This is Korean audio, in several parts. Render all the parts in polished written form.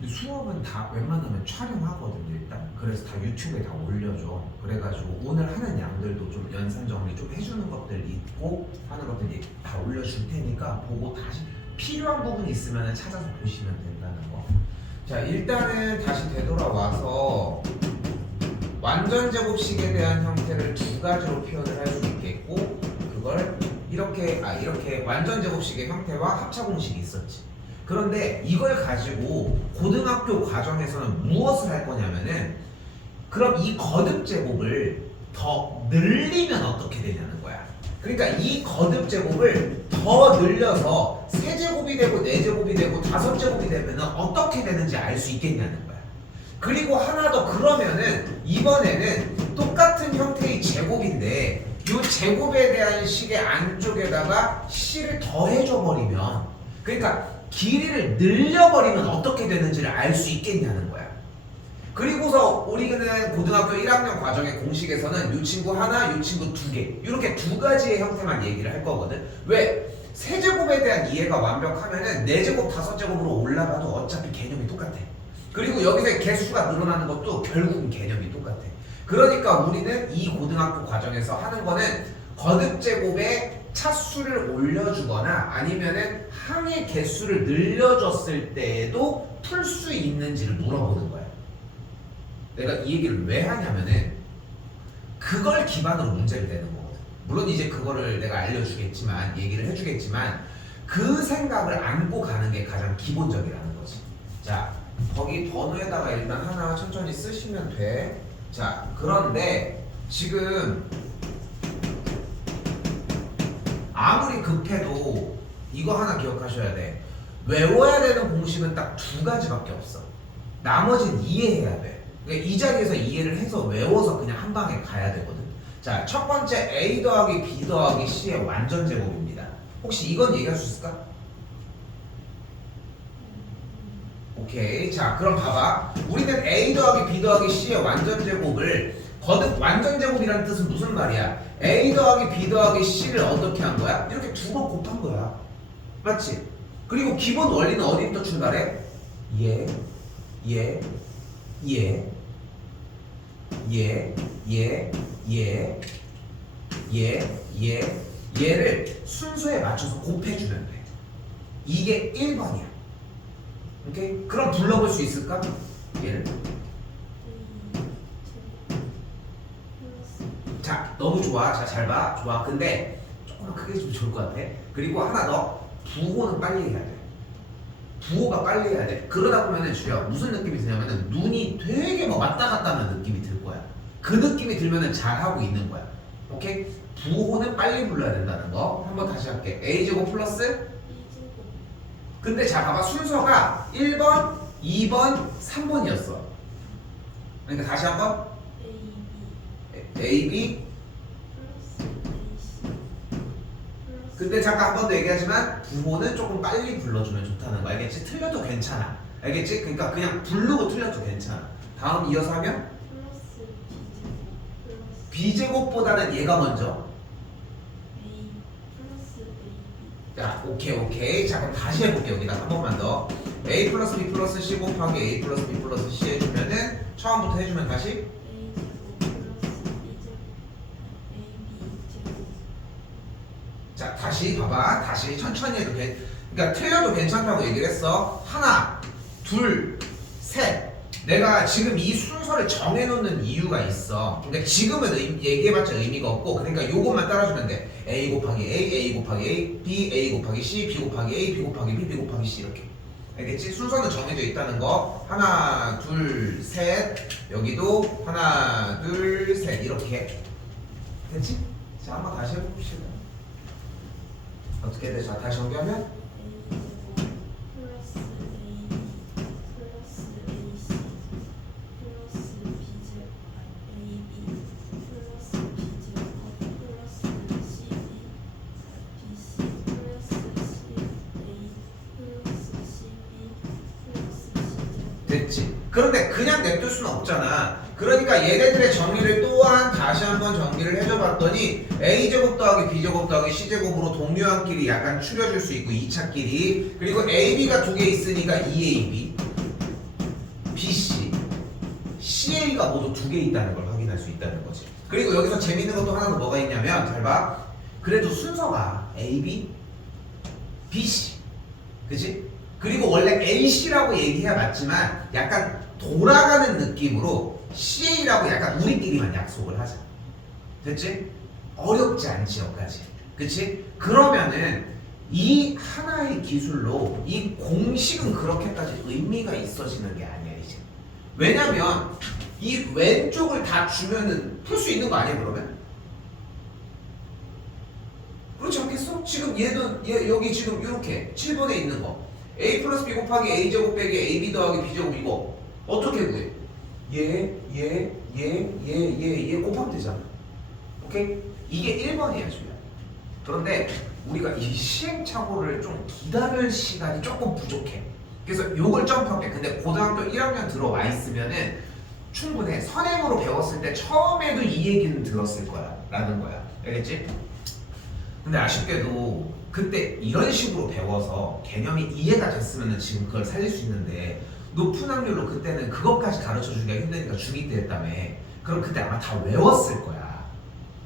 근데 수업은 다 웬만하면 촬영하거든요 일단. 그래서 다 유튜브에 다 올려줘. 그래가지고 오늘 하는 양들도 좀 연산 정리 좀 해주는 것들 있고 하는 것들이 다 올려줄 테니까 보고 다시 필요한 부분이 있으면 찾아서 보시면 된다는 거. 자 일단은 다시 되돌아와서 완전 제곱식에 대한 형태를 두 가지로 표현을 할 수 있겠고, 그걸 이렇게 완전 제곱식의 형태와 합차 공식이 있었지. 그런데 이걸 가지고 고등학교 과정에서는 무엇을 할 거냐면은, 그럼 이 거듭 제곱을 더 늘리면 어떻게 되냐는 거야. 그러니까 이 거듭 제곱을 더 늘려서 세제곱이 되고 네제곱이 되고 다섯 제곱이 되면은 어떻게 되는지 알 수 있겠냐는 거야. 그리고 하나 더, 그러면은 이번에는 똑같은 형태의 제곱인데 이 제곱에 대한 식의 안쪽에다가 c를 더해줘 버리면, 그러니까 길이를 늘려버리면 어떻게 되는지를 알 수 있겠냐는 거야. 그리고서 우리는 고등학교 1학년 과정의 공식에서는 이 친구 하나, 이 친구 두 개, 이렇게 두 가지의 형태만 얘기를 할 거거든. 왜? 세제곱에 대한 이해가 완벽하면은 네제곱, 다섯제곱으로 올라가도 어차피 개념이 똑같아. 그리고 여기서 개수가 늘어나는 것도 결국은 개념이 똑같아. 그러니까 우리는 이 고등학교 과정에서 하는 거는 거듭 제곱에 차수를 올려주거나 아니면은 항의 개수를 늘려줬을 때에도 풀 수 있는지를 물어보는 거야. 내가 이 얘기를 왜 하냐면은 그걸 기반으로 문제를 내는 거거든. 물론 이제 그거를 내가 알려주겠지만, 얘기를 해주겠지만, 그 생각을 안고 가는 게 가장 기본적이라는 거지. 자, 거기 번호에다가 일단 하나 천천히 쓰시면 돼. 자, 그런데 지금 아무리 급해도 이거 하나 기억하셔야 돼. 외워야 되는 공식은 딱 두 가지밖에 없어. 나머지는 이해해야 돼. 그러니까 이 자리에서 이해를 해서 외워서 그냥 한 방에 가야 되거든. 자, 첫 번째 a 더하기 b 더하기 c의 완전 제곱입니다. 혹시 이건 얘기할 수 있을까? 오케이. 자, 그럼 봐봐. 우리는 a 더하기 b 더하기 c의 완전 제곱을, 거듭 완전 제곱이라는 뜻은 무슨 말이야? a 더하기 b 더하기 c를 어떻게 한 거야? 이렇게 두 번 곱한 거야. 맞지? 그리고 기본 원리는 어디부터 출발해? 얘를 순서에 맞춰서 곱해주면 돼. 이게 1번이야. 오케이? 그럼 불러볼 수 있을까? 얘를. 자, 너무 좋아. 자, 잘 봐. 좋아. 근데 조금만 크게 해주면 좋을 것 같아. 그리고 하나 더. 부호는 빨리 해야 돼. 부호가 빨리 해야 돼. 그러다 보면은 주려 무슨 느낌이 드냐면은 눈이 되게 뭐 왔다 갔다 하는 느낌이 들 거야. 그 느낌이 들면은 잘하고 있는 거야. 오케이? 부호는 빨리 불러야 된다는 거. 한번 다시 할게. a제곱 플러스, 근데 자 봐봐, 순서가 1번, 2번, 3번이었어. 그러니까 다시 한번 AB. 근데 잠깐 한 번 더 얘기하지만 부호는 조금 빨리 불러주면 좋다는 거 알겠지? 틀려도 괜찮아. 알겠지? 그러니까 그냥 부르고 틀려도 괜찮아. 다음 이어서 하면 B제곱보다는 얘가 먼저. 자, 오케이. 자, 그럼 다시 해볼게. 여기다 한 번만 더. A 플러스 B 플러스 C 곱하기 A 플러스 B 플러스 C 해주면은, 처음부터 해주면 다시 자, 다시 봐봐. 다시 천천히 해도 돼. 그러니까 틀려도 괜찮다고 얘기를 했어. 하나, 둘, 셋. 내가 지금 이 순서를 정해놓는 이유가 있어. 그러니까 지금은 얘기해봤자 의미가 없고, 그러니까 요것만 따라주면 돼. A 곱하기 A, A 곱하기 A, B, A 곱하기 C, B 곱하기 A, B 곱하기 B, B 곱하기 C 이렇게. 알겠지? 순서는 정해져 있다는 거. 하나, 둘, 셋. 여기도 하나, 둘, 셋 이렇게. 됐지? 자, 한번 다시 해봅시다. 어떻게 돼? 자, 다시 정리하면 됐지? 그런데 그냥 냅둘 수는 없잖아. 그러니까 얘네들의 정리를 또한 다시 한번 정리를 해줘 봤더니 A제곱 더하기 B제곱 더하기 C제곱으로 동료한 끼리 약간 추려질 수 있고 2차 끼리, 그리고 AB가 두 개 있으니까 2AB, BC, CA가 모두 두 개 있다는 걸 확인할 수 있다는 거지. 그리고 여기서 재밌는 것도 하나 더 뭐가 있냐면 잘 봐. 그래도 순서가 AB, BC, 그치? 그리고 원래 AC라고 얘기해야 맞지만 약간 돌아가는 느낌으로 CA라고 약간 우리끼리만 약속을 하자. 됐지? 어렵지 않지 여기까지. 그치? 그러면은 이 하나의 기술로 이 공식은 그렇게까지 의미가 있어지는 게 아니야 이제. 왜냐면 이 왼쪽을 다 주면은 풀 수 있는 거 아니야 그러면? 그렇지 않겠어? 지금 얘는 여기 지금 이렇게 7번에 있는 거 a 플러스 b 곱하기 a 제곱 빼기 ab 더하기 b 제곱 이거 어떻게 구해? 얘 곱하면 되잖아. 오케이? 이게 1번이야 지금. 그런데 우리가 이 시행착오를 좀 기다릴 시간이 조금 부족해. 그래서 요걸 점프할게. 근데 고등학교 1학년 들어와 있으면은 충분해. 선행으로 배웠을 때 처음에도 이 얘기는 들었을 거야 라는 거야. 알겠지? 근데 아쉽게도 그때 이런 식으로 배워서 개념이 이해가 됐으면 지금 그걸 살릴 수 있는데 높은 확률로 그때는 그것까지 가르쳐주기가 힘드니까 중2 때 했다며. 그럼 그때 아마 다 외웠을 거야.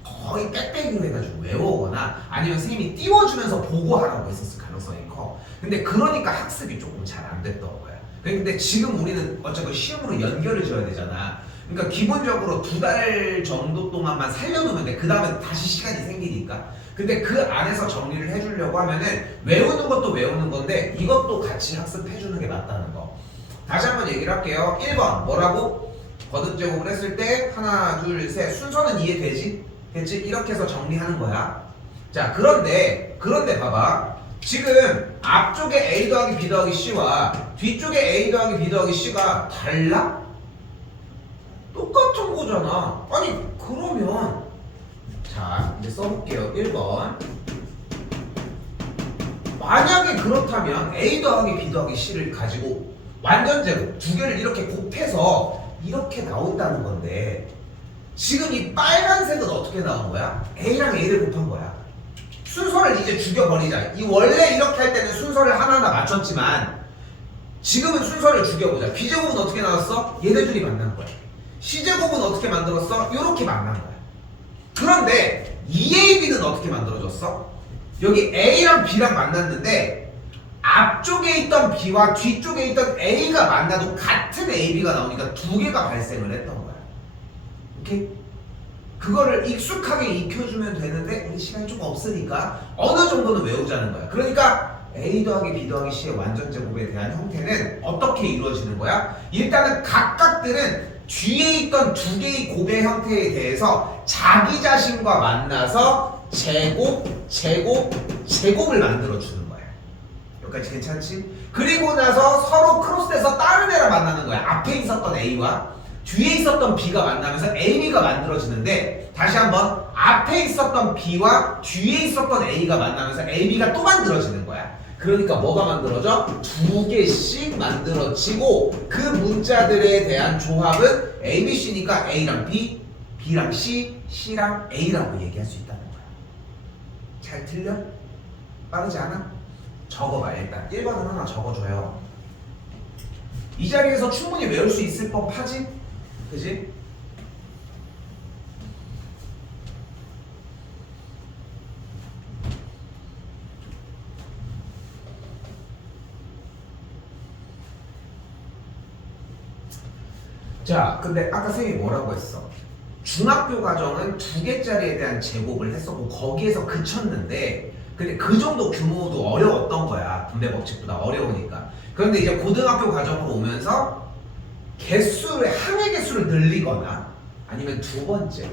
거의 빽빽이로 해가지고 외우거나 아니면 선생님이 띄워주면서 보고하라고 했었을 가능성이 커. 근데 그러니까 학습이 조금 잘 안 됐던 거야. 근데 지금 우리는 어차피 시험으로 연결을 지어야 되잖아. 그러니까 기본적으로 2달 정도 동안만 살려놓으면 돼. 그 다음에 다시 시간이 생기니까. 근데 그 안에서 정리를 해주려고 하면은 외우는 것도 외우는 건데 이것도 같이 학습해주는 게 맞다는 거. 다시 한번 얘기를 할게요. 1번 뭐라고? 거듭제곱을 했을 때 하나 둘 셋 순서는 이해되지? 됐지? 이렇게 해서 정리하는 거야. 자 그런데 봐봐. 지금 앞쪽에 A 더하기 B 더하기 C와 뒤쪽에 A 더하기 B 더하기 C가 달라? 똑같은 거잖아. 아니 그러면 자 이제 써볼게요. 1번 만약에 그렇다면 A 더하기 B 더하기 C를 가지고 완전 제곱 두 개를 이렇게 곱해서 이렇게 나온다는 건데 지금 이 빨간색은 어떻게 나온 거야? A랑 A를 곱한 거야. 순서를 이제 죽여버리자. 이 원래 이렇게 할 때는 순서를 하나하나 맞췄지만 지금은 순서를 죽여보자. B제곱은 어떻게 나왔어? 얘네 둘이 만난 거야. C제곱은 어떻게 만들었어? 이렇게 만난 거야. 그런데 2AB는 어떻게 만들어졌어? 여기 A랑 B랑 만났는데 앞쪽에 있던 B와 뒤쪽에 있던 A가 만나도 같은 AB가 나오니까 두 개가 발생을 했던 거야. 오케이? 그거를 익숙하게 익혀주면 되는데 우리 시간이 조금 없으니까 어느 정도는 외우자는 거야. 그러니까 A 더하기 B 더하기 C의 완전 제곱에 대한 형태는 어떻게 이루어지는 거야? 일단은 각각들은 뒤에 있던 두 개의 곱의 형태에 대해서 자기 자신과 만나서 제곱을 만들어주는 거야. 여기까지 괜찮지? 그리고 나서 서로 크로스돼서 다른 애랑 만나는 거야. 앞에 있었던 A와 뒤에 있었던 B가 만나면서 AB가 만들어지는데 다시 한번 앞에 있었던 B와 뒤에 있었던 A가 만나면서 AB가 또 만들어지는 거야. 그러니까 뭐가 만들어져? 두 개씩 만들어지고 그 문자들에 대한 조합은 A, B, C니까 A랑 B, B랑 C, C랑 A라고 얘기할 수 있다는 거야. 잘 틀려? 빠르지 않아? 적어봐 일단 1번은 하나 적어줘요. 이 자리에서 충분히 외울 수 있을 법하지? 그지? 자, 근데 아까 선생님이 뭐라고 했어? 중학교 과정은 두 개짜리에 대한 제곱을 했었고 거기에서 그쳤는데 근데 그 정도 규모도 어려웠던 거야. 분배 법칙보다 어려우니까. 그런데 이제 고등학교 과정으로 오면서 항의 개수를 늘리거나 아니면 두 번째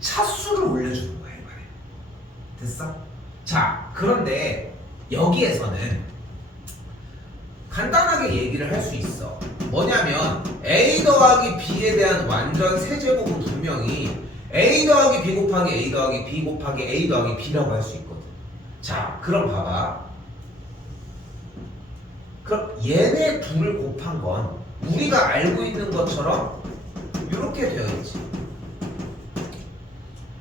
차수를 올려주는 거야 이번에. 됐어? 자 그런데 여기에서는 간단하게 얘기를 할 수 있어. 뭐냐면 A 더하기 B에 대한 완전 세제곱은 분명히 A 더하기 B 곱하기 A 더하기 B 곱하기 A 더하기 B라고 할 수 있거든. 자 그럼 봐봐. 그럼 얘네 둘을 곱한 건 우리가 알고 있는 것처럼 이렇게 되어 있지.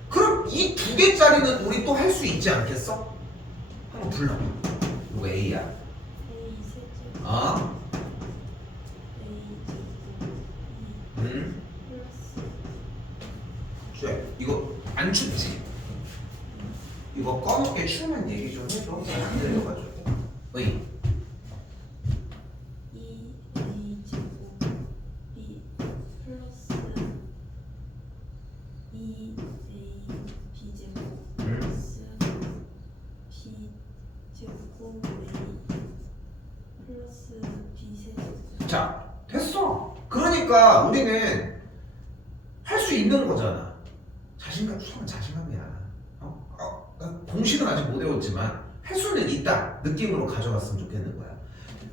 그럼 이 두 개짜리는 우리 또 할 수 있지 않겠어? 한번 불러봐. 이거 A야. A 세제곱 어? A 쟤 이거 안 춥지? 이거 꺼놓게 추우면 얘기 좀 해줘. 잘 안 들려가지고. 어이. A 제곱 B 플러스 2A B 제곱 플러스 B 제곱 A 플러스 B 세제곱. 자, 됐어. 그러니까 우리는 할 수 있는 거잖아. 자신감, 수학은 자신감이야. 공식은 아직 못 외웠지만 할 수는 있다 느낌으로 가져갔으면 좋겠는 거야.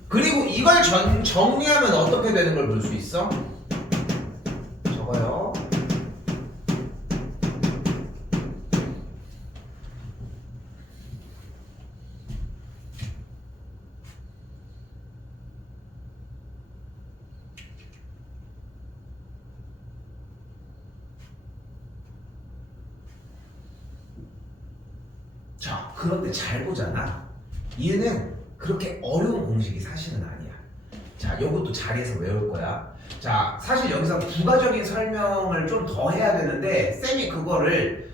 그리고 이걸 정리하면 어떻게 되는 걸 볼 수 있어? 적어요. 자, 그런데 잘 보잖아. 얘는 그렇게 어려운 공식이 사실은 아니야. 자, 요것도 자리에서 외울 거야. 자, 사실 여기서 부가적인 설명을 좀 더 해야 되는데 쌤이 그거를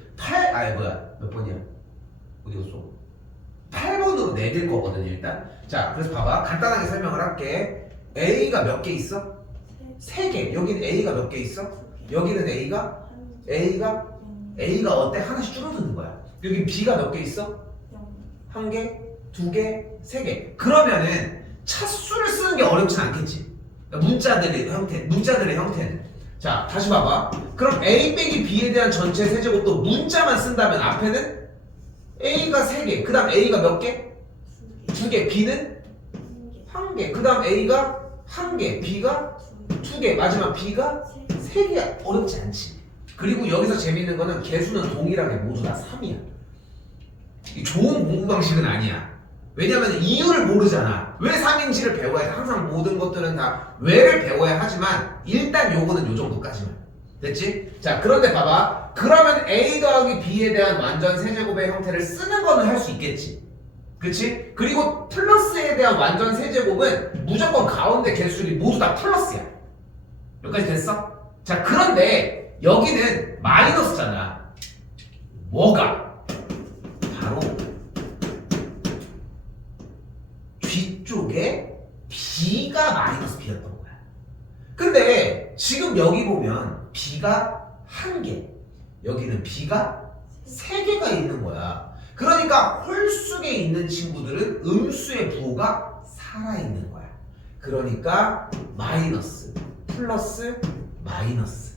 몇 번이야? 어디 갔어? 8번으로 내릴 거거든 일단. 자, 그래서 봐봐. 간단하게 설명을 할게. A가 몇 개 있어? 3개. 여기는 A가 몇 개 있어? 여기는 A가 어때? 하나씩 줄어드는 거야. 여기 B가 몇 개 있어? 1개, 2개, 3개. 그러면은 차수를 쓰는 게 어렵진 않겠지. 문자들의 형태는. 자, 다시 봐봐. 그럼 A 빼기 B에 대한 전체 세제곱도 문자만 쓴다면 앞에는 A가 3개, 그 다음 A가 몇 개? 2개, B는 1개, 그 다음 A가 1개, B가 2개, 마지막 B가 3개. 어렵지 않지. 그리고 여기서 재밌는 거는 개수는 동일하게 모두 다 3이야. 좋은 공부 방식은 아니야. 왜냐면 이유를 모르잖아. 왜 3인지를 배워야 돼. 항상 모든 것들은 다 왜를 배워야 하지만 일단 요거는 요 정도까지만. 됐지? 자, 그런데 봐봐. 그러면 A 더하기 B에 대한 완전 세제곱의 형태를 쓰는 거는 할 수 있겠지. 그치? 그리고 플러스에 대한 완전 세제곱은 무조건 가운데 개수들이 모두 다 플러스야. 여기까지 됐어? 자, 그런데 여기는 마이너스잖아. 뭐가? 바로 뒤쪽에 B가 마이너스 B였던 거야. 근데 지금 여기 보면 B가 1개, 여기는 B가 3개가 있는 거야. 그러니까 홀수에 있는 친구들은 음수의 부호가 살아있는 거야. 그러니까 마이너스, 플러스, 마이너스.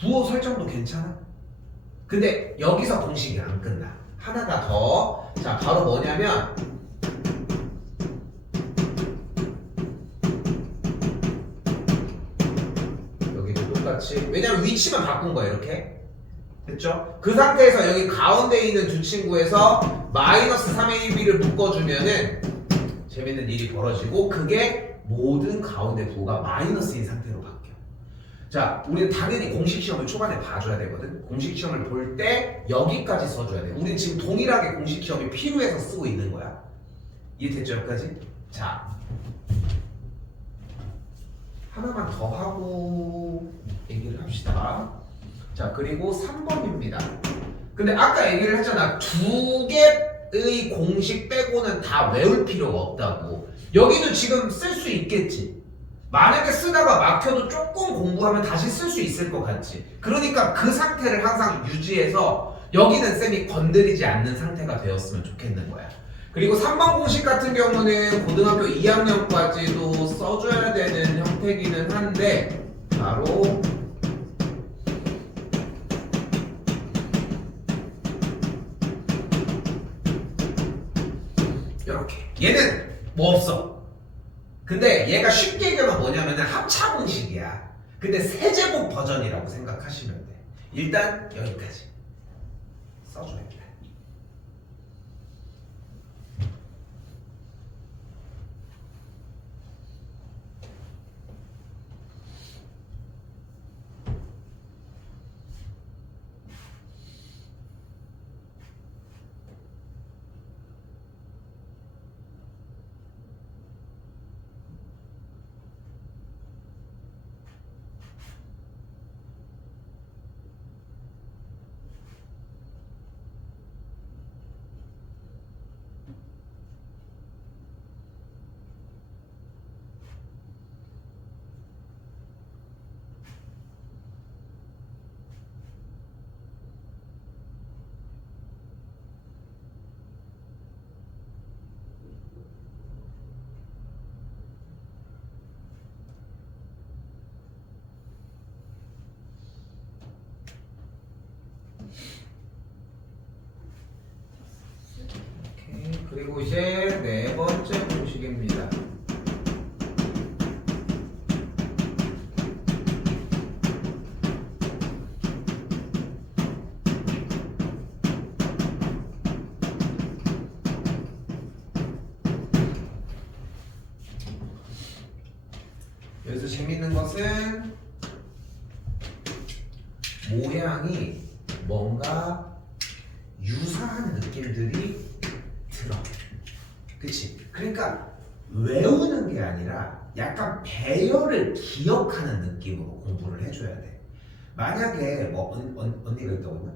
부호 설정도 괜찮아? 근데 여기서 공식이 안 끝나. 하나가 더. 자, 바로 뭐냐면 여기도 똑같이. 왜냐면 위치만 바꾼 거야 이렇게. 됐죠? 그 상태에서 여기 가운데 있는 두 친구에서 마이너스 3의 1b를 묶어주면은 재밌는 일이 벌어지고 그게 모든 가운데 부호가 마이너스인 상태로 바뀌어. 자, 우리는 당연히 공식 시험을 초반에 봐줘야 되거든. 공식 시험을 볼 때 여기까지 써줘야 돼. 우리는 지금 동일하게 공식 시험이 필요해서 쓰고 있는 거야. 이해됐죠? 여기까지? 자, 하나만 더 하고 얘기를 합시다. 자, 그리고 3번입니다. 근데 아까 얘기를 했잖아. 2개의 공식 빼고는 다 외울 필요가 없다고. 여기도 지금 쓸 수 있겠지. 만약에 쓰다가 막혀도 조금 공부하면 다시 쓸 수 있을 것 같지. 그러니까 그 상태를 항상 유지해서 여기는 쌤이 건드리지 않는 상태가 되었으면 좋겠는 거야. 그리고 3번 공식 같은 경우는 고등학교 2학년까지도 써줘야 되는 형태기는 한데 바로 이렇게. 얘는 뭐 없어. 근데 얘가 쉽게 얘기하면 뭐냐면 합차 공식이야. 근데 세제곱 버전이라고 생각하시면 돼. 일단 여기까지 써줘야 돼. 그리고 이제 네 번째 공식입니다. 여기서 재밌는 것은 모양이 뭔가 유사한 느낌들이 들어. 그치? 그러니까 외우는 게 아니라 약간 배열을 기억하는 느낌으로 공부를 해줘야 돼. 만약에 뭐 언니가 있다고 했나?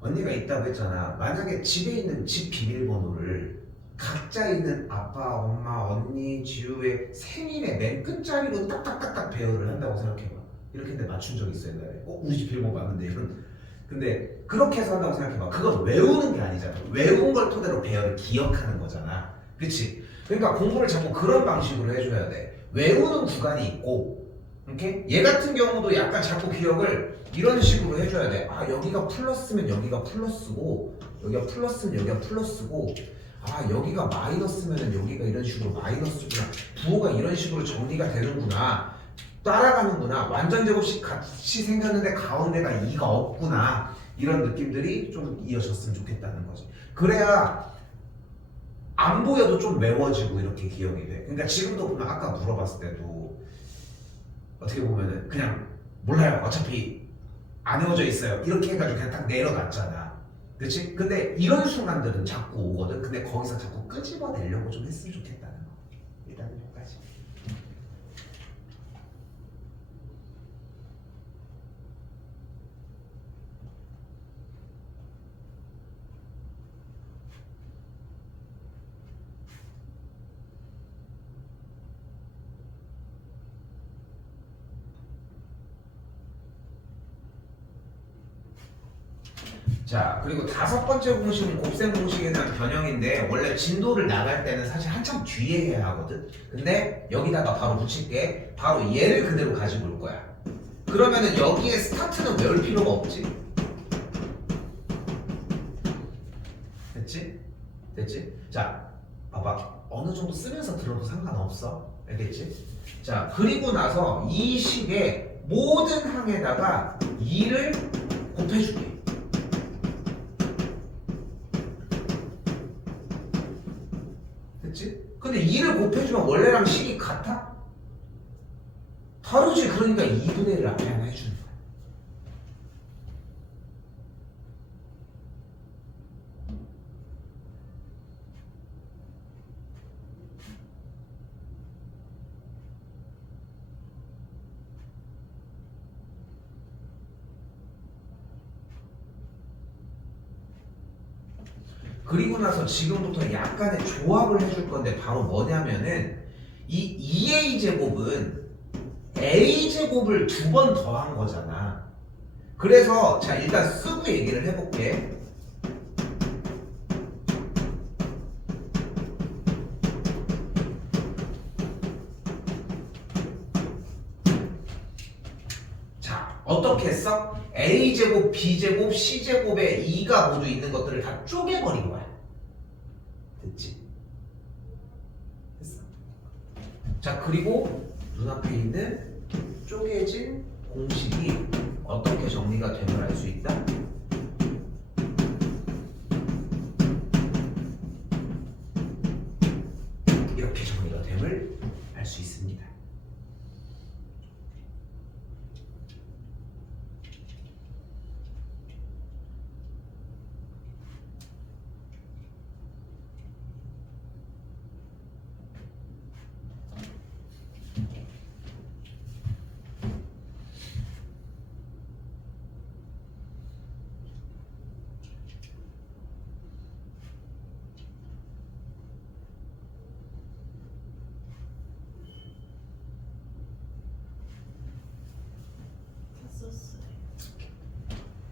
언니가 있다고 했잖아. 만약에 집에 있는 집 비밀번호를 각자 있는 아빠, 엄마, 언니, 지우의 생일의 맨 끝자리로 딱딱딱딱 배열을 한다고 생각해봐. 이렇게 했는데 맞춘 적 있어 옛날에. 우리 집 비밀번호 맞는데 이런. 근데 그렇게 해서 한다고 생각해봐. 그건 외우는 게 아니잖아. 외운 걸 토대로 배열을 기억하는 거잖아. 그치? 그러니까 공부를 자꾸 그런 방식으로 해줘야 돼. 외우는 구간이 있고, 이렇게 얘 같은 경우도 약간 자꾸 기억을 이런 식으로 해줘야 돼. 아, 여기가 플러스면 여기가 플러스고, 여기가 플러스면 여기가 플러스고, 아, 여기가 마이너스면 여기가 이런 식으로 마이너스구나. 부호가 이런 식으로 정리가 되는구나. 따라가는구나. 완전 제곱식 같이 생겼는데 가운데가 2가 없구나. 이런 느낌들이 좀 이어졌으면 좋겠다는 거지. 그래야 안 보여도 좀 외워지고 이렇게 기억이 돼. 그러니까 지금도 보면 아까 물어봤을 때도 어떻게 보면은 그냥 몰라요. 어차피 안 외워져 있어요. 이렇게 해가지고 그냥 딱 내려놨잖아. 그치? 근데 이런 순간들은 자꾸 오거든. 근데 거기서 자꾸 끄집어내려고 좀 했으면 좋겠다는 거. 일단은 여기까지. 자, 그리고 다섯 번째 공식은 곱셈 공식에 대한 변형인데 원래 진도를 나갈 때는 사실 한참 뒤에 해야 하거든. 근데 여기다가 바로 붙일게. 바로 얘를 그대로 가지고 올 거야. 그러면은 여기에 스타트는 외울 필요가 없지. 됐지? 됐지? 자, 봐봐. 어느 정도 쓰면서 들어도 상관없어. 알겠지? 자, 그리고 나서 이 식의 모든 항에다가 2를 곱해줄게. 됐지? 근데 2를 곱해주면 원래랑 식이 같아? 다르지. 그러니까 2분의 1을 앞에 하나 해주는 거야. 그리고 나서 지금부터 약간의 조합을 해줄 건데 바로 뭐냐면은 이 2a 제곱은 a 제곱을 2번 더한 거잖아. 그래서 자 일단 쓰고 얘기를 해볼게. 자 어떻게 했어? a 제곱, b 제곱, c 제곱에 2가 모두 있는 것들을 다 쪼개버린 거야. 됐지? 됐어. 자 그리고 눈앞에 있는 쪼개진 공식이 어떻게 정리가 됨을 알 수 있다? 이렇게 정리가 됨을 알 수 있습니다.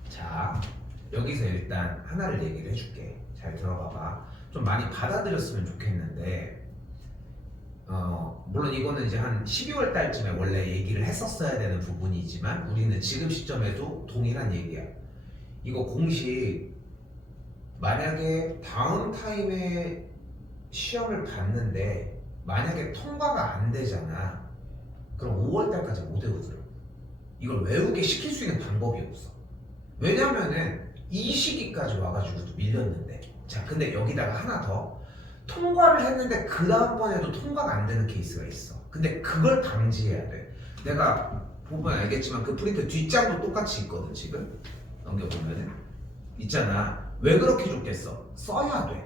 자, 여기서 일단 하나를 얘기를 해줄게. 잘 들어봐봐. 좀 많이 받아들였으면 좋겠는데 물론 이거는 이제 한 12월 달쯤에 원래 얘기를 했었어야 되는 부분이지만 우리는 지금 시점에도 동일한 얘기야. 이거 공식 만약에 다음 타임에 시험을 봤는데 만약에 통과가 안 되잖아. 그럼 5월달까지 못 외우더라고. 이걸 외우게 시킬 수 있는 방법이 없어. 왜냐면은 이 시기까지 와가지고 밀렸는데. 자, 근데 여기다가 하나 더. 통과를 했는데 그 다음번에도 통과가 안 되는 케이스가 있어. 근데 그걸 방지해야 돼. 내가 보면 알겠지만 그 프린트 뒷장도 똑같이 있거든 지금. 넘겨보면은 있잖아. 왜 그렇게 줬겠어? 써야 돼.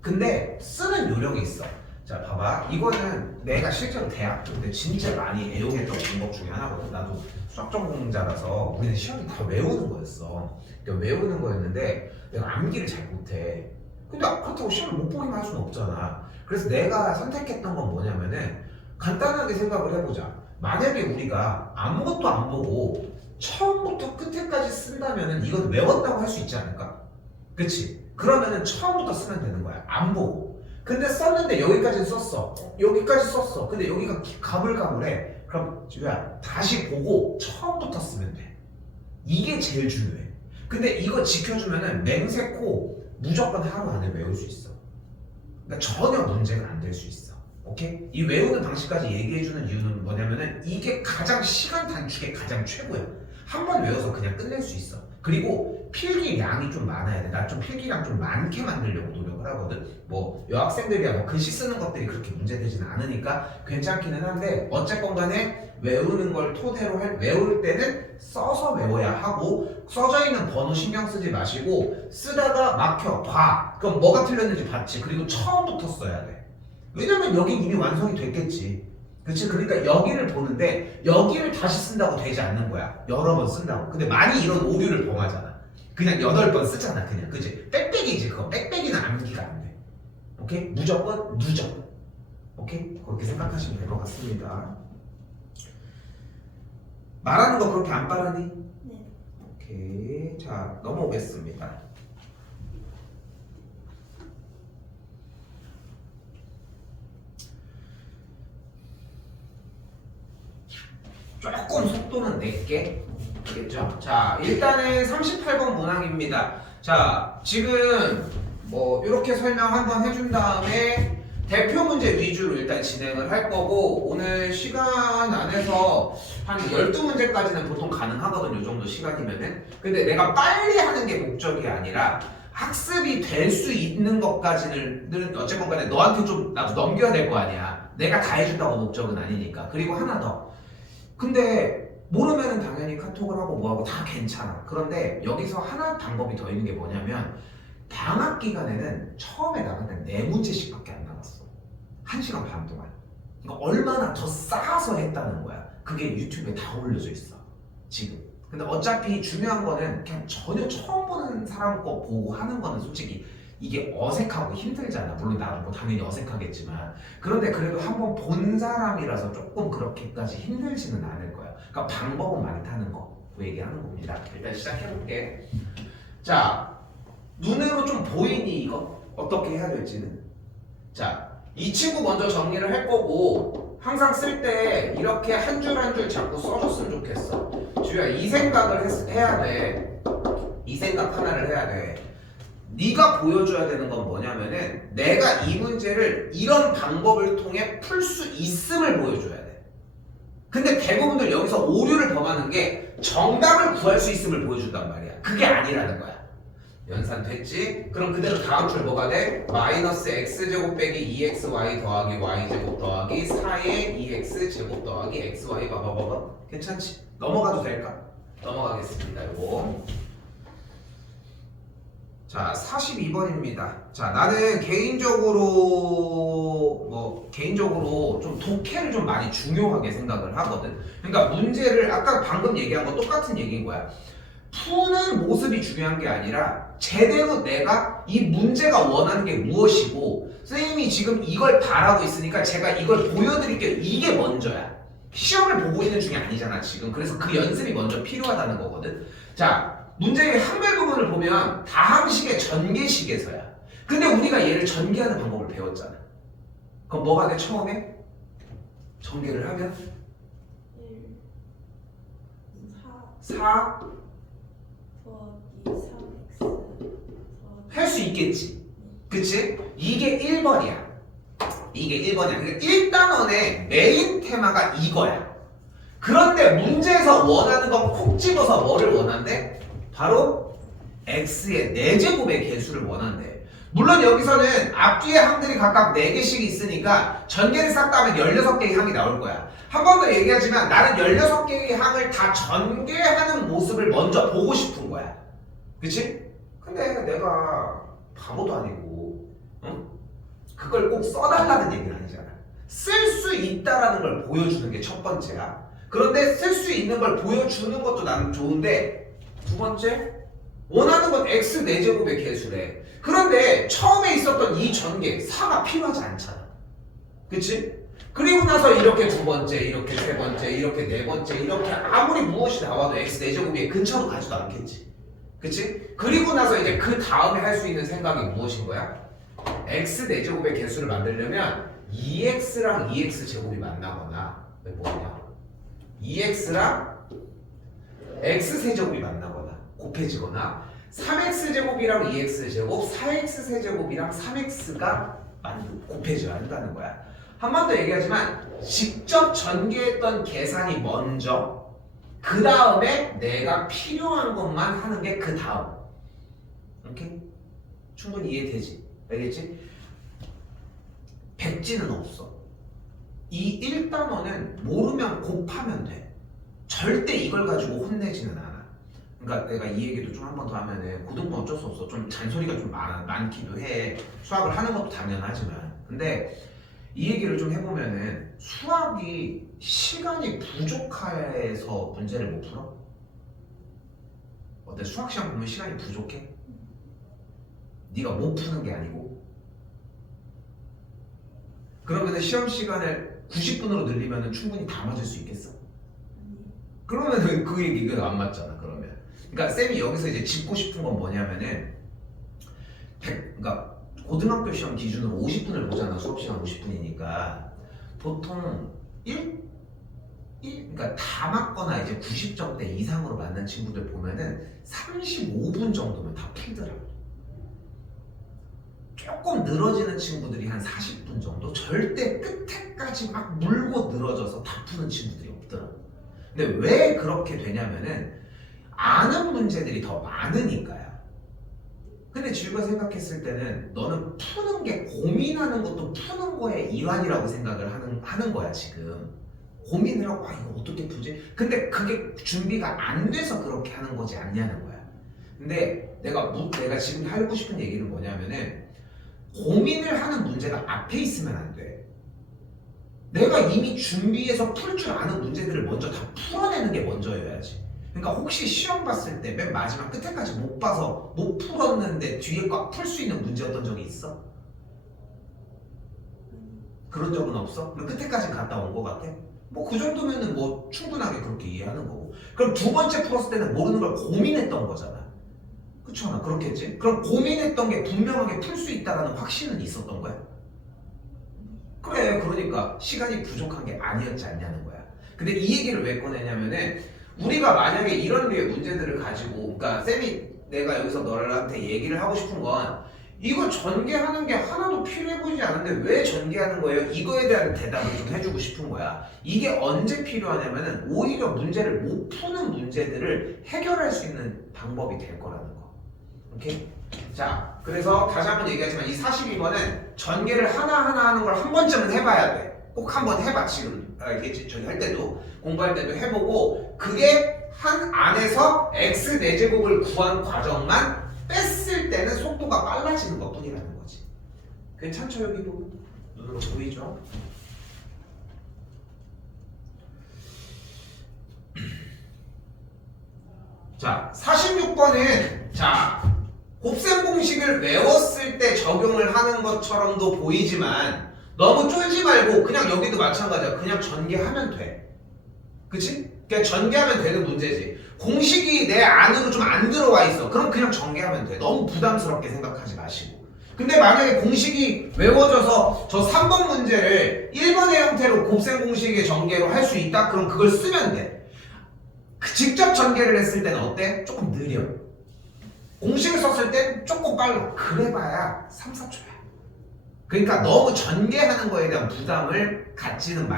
근데 쓰는 요령이 있어. 자, 봐봐. 이거는 내가 실제로 대학교 때 진짜 많이 애용했던 방법 중에 하나거든. 나도 수학 전공자라서 우리는 시험이 다 외우는 거였어. 그러니까 외우는 거였는데 내가 암기를 잘 못해. 근데 그렇다고 시험을 못 보기만 할 수는 없잖아. 그래서 내가 선택했던 건 뭐냐면은 간단하게 생각을 해보자. 만약에 우리가 아무것도 안 보고 처음부터 끝에까지 쓴다면은 이건 외웠다고 할 수 있지 않을까? 그치? 그러면은 처음부터 쓰면 되는 거야. 안 보고. 근데 썼는데 여기까지는 썼어. 여기까지 썼어. 근데 여기가 가물가물해. 그럼 지우야 다시 보고 처음부터 쓰면 돼. 이게 제일 중요해. 근데 이거 지켜주면은 맹세코 무조건 하루 안에 외울 수 있어. 그러니까 전혀 문제가 안 될 수 있어. 오케이? 이 외우는 방식까지 얘기해주는 이유는 뭐냐면은 이게 가장 시간 단축에 가장 최고야. 한 번 외워서 그냥 끝낼 수 있어. 그리고 필기량이 좀 많아야 돼. 나 좀 필기량 좀 많게 만들려고 노력을 하거든. 뭐 여학생들이야 뭐 글씨 쓰는 것들이 그렇게 문제되지는 않으니까 괜찮기는 한데 어쨌건 간에 외우는 걸 토대로 외울 때는 써서 외워야 하고 써져 있는 번호 신경 쓰지 마시고 쓰다가 막혀 봐. 그럼 뭐가 틀렸는지 봤지. 그리고 처음부터 써야 돼. 왜냐면 여긴 이미 완성이 됐겠지. 그치? 그러니까 여기를 보는데 여기를 다시 쓴다고 되지 않는 거야. 여러 번 쓴다고. 근데 많이 이런 오류를 범하잖아. 그냥 8번 쓰잖아. 그냥. 그치? 빽빽이지. 그거 빽빽이는 암기가 안 돼. 오케이? 무조건 누적. 오케이? 그렇게 생각하시면 될 것 같습니다. 말하는 거 그렇게 안 빠르니? 네. 오케이. 자, 넘어오겠습니다. 조금 속도는 낼게. 알겠죠? 자, 일단은 38번 문항입니다. 자, 지금 뭐 이렇게 설명 한번 해준 다음에 대표 문제 위주로 일단 진행을 할 거고 오늘 시간 안에서 한 12문제까지는 보통 가능하거든. 요 정도 시간이면은. 근데 내가 빨리 하는 게 목적이 아니라 학습이 될 수 있는 것까지는 어쨌건 간에 너한테 좀 나도 넘겨야 될 거 아니야. 내가 다 해준다고 목적은 아니니까. 그리고 하나 더. 근데 모르면은 당연히 카톡을 하고 뭐하고 다 괜찮아. 그런데 여기서 하나 방법이 더 있는 게 뭐냐면 방학 기간에는 처음에 나갈 때 4문제씩밖에 안 나갔어. 1시간 반 동안. 그러니까 얼마나 더 쌓아서 했다는 거야. 그게 유튜브에 다 올려져 있어. 지금. 근데 어차피 중요한 거는 그냥 전혀 처음 보는 사람 거 보고 하는 거는 솔직히 이게 어색하고 힘들잖아. 물론 나도 뭐 당연히 어색하겠지만 그런데 그래도 한번 본 사람이라서 조금 그렇게까지 힘들지는 않을 거야. 그러니까 방법은 많다는 거 그 얘기하는 겁니다. 일단 시작해볼게. 자, 눈으로 좀 보이니 이거? 어떻게 해야 될지는. 자, 이 친구 먼저 정리를 할 거고 항상 쓸 때 이렇게 한 줄 한 줄 자꾸 써줬으면 좋겠어. 주야 이 생각을 해야 돼. 이 생각 하나를 해야 돼. 네가 보여줘야 되는 건 뭐냐면은 내가 이 문제를 이런 방법을 통해 풀 수 있음을 보여줘야 돼. 근데 대부분들 여기서 오류를 범하는 게 정답을 구할 수 있음을 보여준단 말이야. 그게 아니라는 거야. 연산 됐지? 그럼 그대로 다음 줄 뭐가 돼? 마이너스 x제곱 빼기 2xy 더하기 y제곱 더하기 4의 2x 제곱 더하기 xy 봐봐봐봐. 괜찮지? 넘어가도 될까? 넘어가겠습니다. 이거. 자, 42번입니다. 자, 나는 개인적으로 좀 독해를 좀 많이 중요하게 생각을 하거든. 그러니까 문제를 아까 방금 얘기한 거 똑같은 얘기인 거야. 푸는 모습이 중요한 게 아니라 제대로 내가 이 문제가 원하는 게 무엇이고 선생님이 지금 이걸 바라고 있으니까 제가 이걸 보여드릴게요. 이게 먼저야. 시험을 보고 있는 중이 아니잖아 지금. 그래서 그 연습이 먼저 필요하다는 거거든. 자, 문제의 한글 부분을 보면 다항식의 전개식에서야. 근데 우리가 얘를 전개하는 방법을 배웠잖아. 그럼 뭐가 돼 처음에? 전개를 하면 1, 4 4 더하기 3x 더하기 할 수 있겠지. 그치? 이게 1번이야. 이게 1번이야. 그러니까 1단원의 메인 테마가 이거야. 그런데 문제에서 원하는 건 콕 집어서 뭐를 원한대? 바로 x의 4제곱의 개수를 원한대. 물론 여기서는 앞뒤의 항들이 각각 4개씩 있으니까 전개를 싹 다 하면 16개의 항이 나올 거야. 한 번 더 얘기하지만 나는 16개의 항을 다 전개하는 모습을 먼저 보고 싶은 거야. 그치? 근데 내가 바보도 아니고 응? 그걸 꼭 써달라는 얘기는 아니잖아. 쓸 수 있다라는 걸 보여주는 게 첫 번째야. 그런데 쓸 수 있는 걸 보여주는 것도 나는 좋은데 두 번째, 원하는 건 x 4제곱의 개수래. 그런데 처음에 있었던 이 전개 4가 필요하지 않잖아. 그치? 그리고 나서 이렇게 두 번째, 이렇게 세 번째, 이렇게 네 번째, 이렇게 아무리 무엇이 나와도 x 4제곱이 근처로 가지도 않겠지. 그치? 그리고 나서 이제 그 다음에 할 수 있는 생각이 무엇인 거야? x 4제곱의 개수를 만들려면 2x랑 2x 제곱이 만나거나 뭐냐? 2x랑 x 세제곱이 만나거나 곱해지거나 3x 제곱이랑 2x 제곱, 4x 세제곱이랑 3x가 곱해져야 한다는 거야. 한 번 더 얘기하지만 직접 전개했던 계산이 먼저, 그 다음에 내가 필요한 것만 하는 게 그 다음. 오케이? 충분히 이해되지? 알겠지? 백지는 없어. 이 1단원은 모르면 곱하면 돼. 절대 이걸 가지고 혼내지는 않아. 그러니까 내가 이 얘기도 좀 한 번 더 하면은 고등부 어쩔 수 없어. 좀 잔소리가 좀 많기도 해. 수학을 하는 것도 당연하지만. 근데 이 얘기를 좀 해보면은 수학이 시간이 부족해서 문제를 못 풀어? 어때? 수학 시험 보면 시간이 부족해? 네가 못 푸는 게 아니고. 그러면은 시험 시간을 90분으로 늘리면은 충분히 다 맞을 수 있겠어? 그러면은 그 얘기가 안 맞잖아. 그러면. 그러니까 쌤이 여기서 이제 짚고 싶은 건 뭐냐면은 그러니까 고등학교 시험 기준으로 50분을 보잖아. 수업 시간 50분이니까 보통 그러니까 다 맞거나 이제 90점대 이상으로 맞는 친구들 보면은 35분 정도면 다 풀더라고. 조금 늘어지는 친구들이 한 40분 정도? 절대 끝에까지 막 물고 늘어져서 다 푸는 친구들이 없더라고. 근데 왜 그렇게 되냐면은 아는 문제들이 더 많으니까요. 근데 지우가 생각했을 때는 너는 푸는 게 고민하는 것도 푸는 거의 일환이라고 생각을 하는 거야 지금. 고민을 하고 이거 어떻게 푸지? 근데 그게 준비가 안 돼서 그렇게 하는 거지 않냐는 거야. 근데 내가 지금 하고 싶은 얘기는 뭐냐면은 고민을 하는 문제가 앞에 있으면 안 돼. 내가 이미 준비해서 풀 줄 아는 문제들을 먼저 다 풀어내는 게 먼저여야지. 그러니까 혹시 시험 봤을 때 맨 마지막 끝에까지 못 봐서 못 풀었는데 뒤에 거 풀 수 있는 문제였던 적이 있어? 그런 적은 없어? 그럼 끝에까지 갔다 온 거 같아? 뭐 그 정도면은 뭐 충분하게 그렇게 이해하는 거고. 그럼 두 번째 풀었을 때는 모르는 걸 고민했던 거잖아. 그렇잖아. 그렇겠지? 그럼 고민했던 게 분명하게 풀 수 있다는 확신은 있었던 거야? 그래. 그러니까 시간이 부족한 게 아니었지 않냐는 거야. 근데 이 얘기를 왜 꺼내냐면은 우리가 만약에 이런 류의 문제들을 가지고, 그러니까 쌤이 내가 여기서 너한테 얘기를 하고 싶은 건 이거 전개하는 게 하나도 필요해 보이지 않은데 왜 전개하는 거예요? 이거에 대한 대답을 좀 해주고 싶은 거야. 이게 언제 필요하냐면은 오히려 문제를 못 푸는 문제들을 해결할 수 있는 방법이 될 거라는 거. 오케이? 자, 그래서 다시 한번 얘기하지만 이 42번은 전개를 하나하나 하는 걸 한 번쯤은 해봐야 돼. 꼭 한번 해봐. 지금 알겠지? 저기 할 때도 공부할 때도 해보고, 그게 한 안에서 x 4제곱을 구한 과정만 뺐을 때는 속도가 빨라지는 것 뿐이라는 거지. 괜찮죠? 여기 부분? 눈으로 보이죠? 자, 46번은 자, 곱셈 공식을 외웠을 때 적용을 하는 것처럼도 보이지만 너무 쫄지 말고 그냥 여기도 마찬가지야. 그냥 전개하면 돼. 그치? 그냥 전개하면 되는 문제지. 공식이 내 안으로 좀 안 들어와 있어. 그럼 그냥 전개하면 돼. 너무 부담스럽게 생각하지 마시고. 근데 만약에 공식이 외워져서 저 3번 문제를 1번의 형태로 곱셈 공식의 전개로 할 수 있다? 그럼 그걸 쓰면 돼. 직접 전개를 했을 때는 어때? 조금 느려. 공식을 썼을 땐 조금 빨라. 그래봐야 3, 4초야. 그러니까 너무 전개하는 거에 대한 부담을 갖지는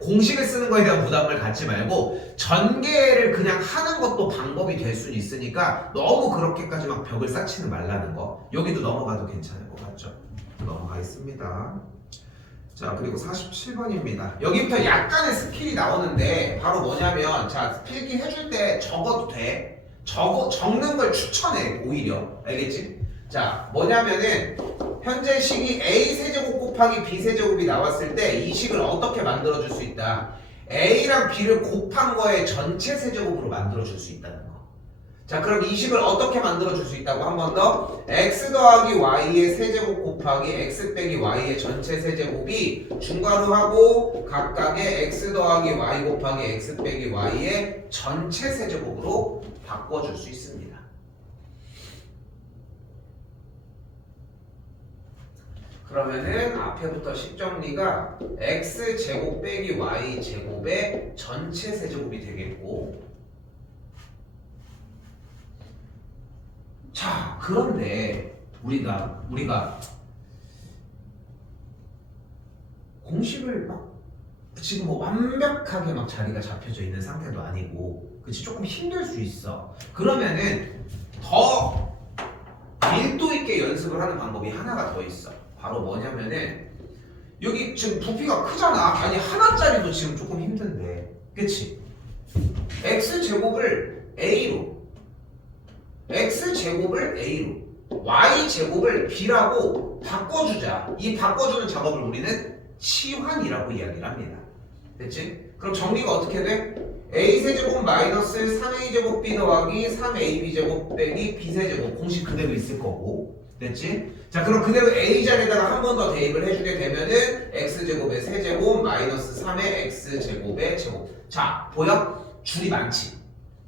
공식을 쓰는 거에 대한 부담을 갖지 말고 전개를 그냥 하는 것도 방법이 될 수는 있으니까 너무 그렇게까지 막 벽을 쌓지는 말라는 거. 여기도 넘어가도 괜찮을 것 같죠? 넘어가겠습니다. 자, 그리고 47번입니다. 여기부터 약간의 스킬이 나오는데 바로 뭐냐면 자, 필기 해줄 때 적어도 돼. 적는 걸 추천해 오히려. 알겠지? 자, 뭐냐면은 현재 식이 a 세제곱 곱하기 b 세제곱이 나왔을 때 이 식을 어떻게 만들어줄 수 있다. a랑 b를 곱한 거의 전체 세제곱으로 만들어줄 수 있다는 거. 자, 그럼 이 식을 어떻게 만들어줄 수 있다고 한 번 더. x 더하기 y의 세제곱 곱하기 x 빼기 y의 전체 세제곱이 중괄호하고 각각의 x 더하기 y 곱하기 x 빼기 y의 전체 세제곱으로 바꿔줄 수 있습니다. 그러면은 앞에부터 식정리가 x제곱 빼기 y제곱의 전체 세제곱이 되겠고, 자, 그런데 우리가 공식을 막 지금 뭐 완벽하게 막 자리가 잡혀져 있는 상태도 아니고, 그치, 조금 힘들 수 있어. 그러면은 더 밀도 있게 연습을 하는 방법이 하나가 더 있어. 바로 뭐냐면은 여기 지금 부피가 크잖아. 아니 하나짜리도 지금 조금 힘든데, 그치? x제곱을 a로, x제곱을 a로, y제곱을 b라고 바꿔주자. 이 바꿔주는 작업을 우리는 치환이라고 이야기를 합니다. 됐지? 그럼 정리가 어떻게 돼? a세제곱 마이너스 3a제곱 b 더하기 3ab제곱 빼기 b세제곱. 공식 그대로 있을 거고. 됐지? 자, 그럼 그대로 a 자리에다가 한 번 더 대입을 해주게 되면은 x제곱의 세제곱 마이너스 3의 x제곱의 제곱. 자, 보여? 줄이 많지?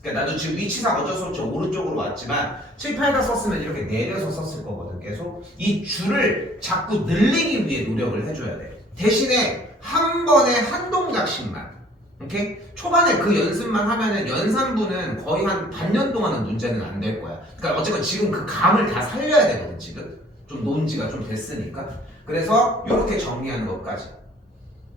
그러니까 나도 지금 위치상 어쩔 수 없이 오른쪽으로 왔지만 칠판에다 썼으면 이렇게 내려서 썼을 거거든. 계속 이 줄을 자꾸 늘리기 위해 노력을 해줘야 돼. 대신에 한 번에 한 동작씩만. 오케이? 초반에 그 연습만 하면은 연산부는 거의 한 반년 동안은 문제는 안 될 거야. 그러니까 어쨌건 지금 그 감을 다 살려야 되거든. 지금 좀 논 지가 좀 됐으니까. 그래서 이렇게 정리하는 것까지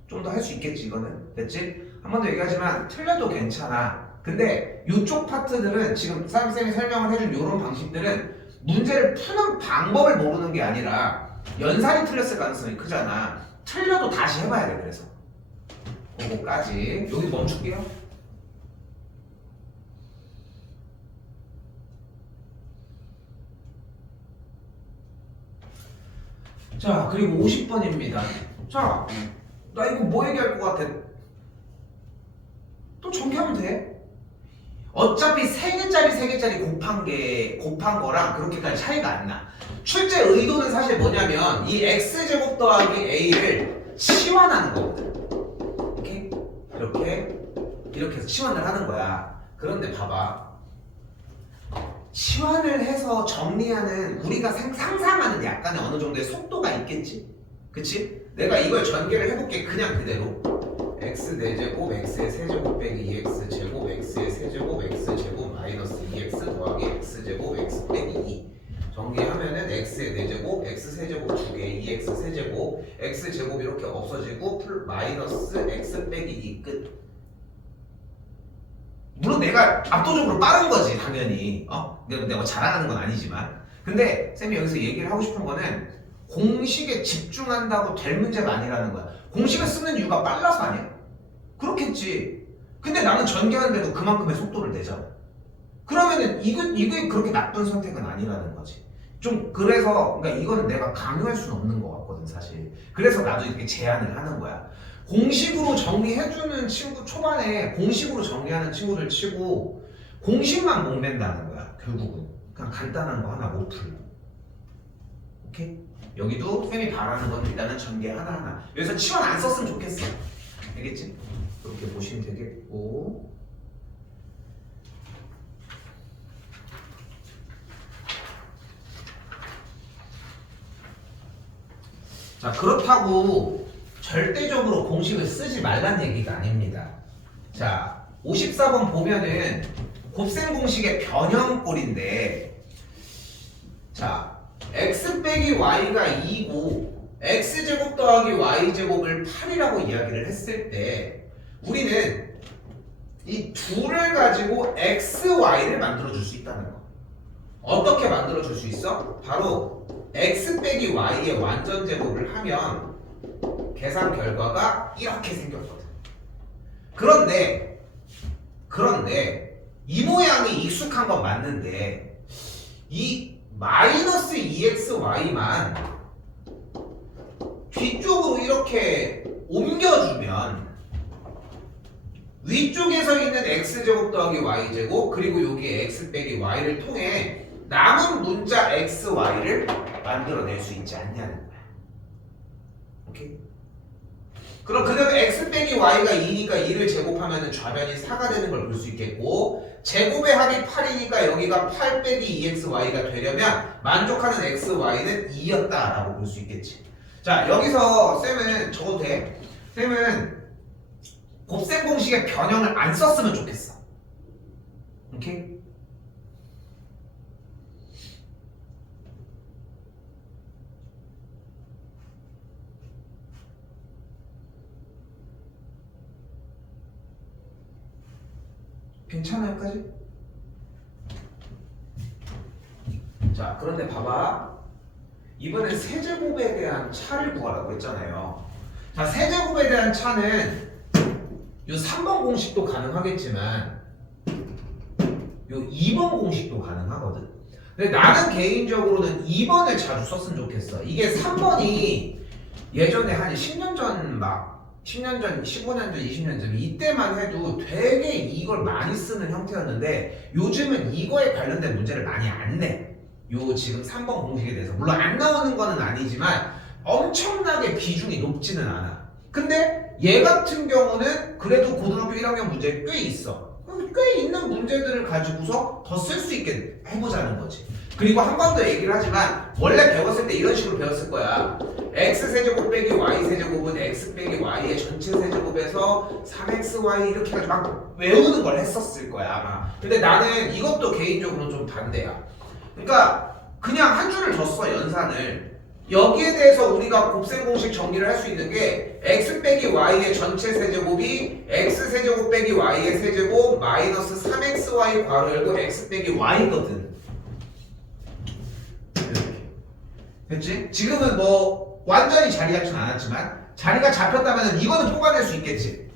좀 더 할 수 있겠지. 이거는 됐지? 한 번 더 얘기하지만 틀려도 괜찮아. 근데 이쪽 파트들은 지금 쌈쌤이 설명을 해준 이런 방식들은 문제를 푸는 방법을 모르는 게 아니라 연산이 틀렸을 가능성이 크잖아. 틀려도 다시 해봐야 돼. 그래서 그거까지 여기 멈출게요. 자, 그리고 50번입니다. 자, 나 이거 뭐 얘기할 것 같아? 또 전개하면 돼. 어차피 3개짜리 곱한 거랑 그렇게까지 차이가 안 나. 출제 의도는 사실 뭐냐면 이 x제곱 더하기 a를 치환하는 거거든. 오케이? 이렇게 해서 치환을 하는 거야. 그런데 봐봐. 치환을 해서 정리하는 우리가 상상하는 약간의 어느 정도의 속도가 있겠지? 그치? 내가 이걸 전개를 해볼게. 그냥 그대로 x 4제곱 x의 세제곱 빼기 2x 제곱 x의 세제곱 x 제곱 마이너스 2x 더하기 x 제곱 x 빼기 2 정리하면은 x의 4제곱 x 세제곱 2개 2x 세제곱 x 제곱 이렇게 없어지고 마이너스 x 빼기 2 끝. 물론 내가 압도적으로 빠른 거지 당연히. 내가 자랑하는 건 아니지만. 근데 쌤이 여기서 얘기를 하고 싶은 거는 공식에 집중한다고 될 문제가 아니라는 거야. 공식을 쓰는 이유가 빨라서 아니야? 그렇겠지. 근데 나는 전개하는데도 그만큼의 속도를 내잖아. 그러면은 이게 그렇게 나쁜 선택은 아니라는 거지. 좀 그래서 그러니까 이거는 내가 강요할 수는 없는 것 같거든 사실. 그래서 나도 이렇게 제안을 하는 거야. 공식으로 정리해주는 친구 초반에 공식으로 정리하는 친구들 치고 공식만 목맨다는 거야. 결국은 그냥 간단한 거 하나 못 풀고. 오케이? 여기도 쌤이 바라는 건 일단은 전개 하나하나. 여기서 치환 안 썼으면 좋겠어. 알겠지? 이렇게 보시면 되겠고. 자, 그렇다고 절대적으로 공식을 쓰지 말란 얘기가 아닙니다. 자, 54번 보면은 곱셈 공식의 변형꼴인데 자, x 빼기 y가 2고 x제곱 더하기 y제곱을 8이라고 이야기를 했을 때 우리는 이 둘을 가지고 xy를 만들어줄 수 있다는 거. 어떻게 만들어줄 수 있어? 바로 x 빼기 y의 완전 제곱을 하면 계산 결과가 이렇게 생겼거든. 그런데 이 모양이 익숙한 건 맞는데 이 마이너스 2xy만 뒤쪽으로 이렇게 옮겨주면 위쪽에서 있는 x제곱 더하기 y제곱 그리고 여기에 x 빼기 y를 통해 남은 문자 xy를 만들어낼 수 있지 않냐는 거야. 오케이? 그럼 그대로 x 빼기 y가 2니까 2를 제곱하면 좌변이 4가 되는 걸 볼 수 있겠고 제곱의 합이 8이니까 여기가 8 빼기 2xy가 되려면 만족하는 xy는 2였다라고 볼 수 있겠지. 자, 여기서 쌤은 적어도 돼. 쌤은 곱셈 공식의 변형을 안 썼으면 좋겠어. 오케이? 괜찮아 여기까지? 자, 그런데 봐봐. 이번엔 세제곱에 대한 차를 구하라고 했잖아요. 자, 세제곱에 대한 차는 요 3번 공식도 가능하겠지만 요 2번 공식도 가능하거든. 근데 나는 개인적으로는 2번을 자주 썼으면 좋겠어. 이게 3번이 예전에 한 10년 전 10년 전, 15년 전, 20년 전 이때만 해도 되게 이걸 많이 쓰는 형태였는데 요즘은 이거에 관련된 문제를 많이 안 내. 요 지금 3번 공식에 대해서 물론 안 나오는 거는 아니지만 엄청나게 비중이 높지는 않아. 근데 얘 같은 경우는 그래도 고등학교 1학년 문제 꽤 있어. 꽤 있는 문제들을 가지고서 더 쓸 수 있게 해보자는 거지. 그리고 한 번 더 얘기를 하지만 원래 배웠을 때 이런 식으로 배웠을 거야. x세제곱 빼기 y세제곱은 x 빼기 y의 전체 세제곱에서 3xy 이렇게 해가지고 막 외우는 걸 했었을 거야 아마. 근데 나는 이것도 개인적으로는 좀 반대야. 그러니까 그냥 한 줄을 줬어 연산을. 여기에 대해서 우리가 곱셈 공식 정리를 할 수 있는 게 x 빼기 y의 전체 세제곱이 x 세제곱 빼기 y의 세제곱 마이너스 3xy 괄호 열고 x 빼기 y거든. 됐지? 지금은 뭐 완전히 자리 잡진 않았지만 자리가 잡혔다면 이거는 뽑아낼 수 있겠지.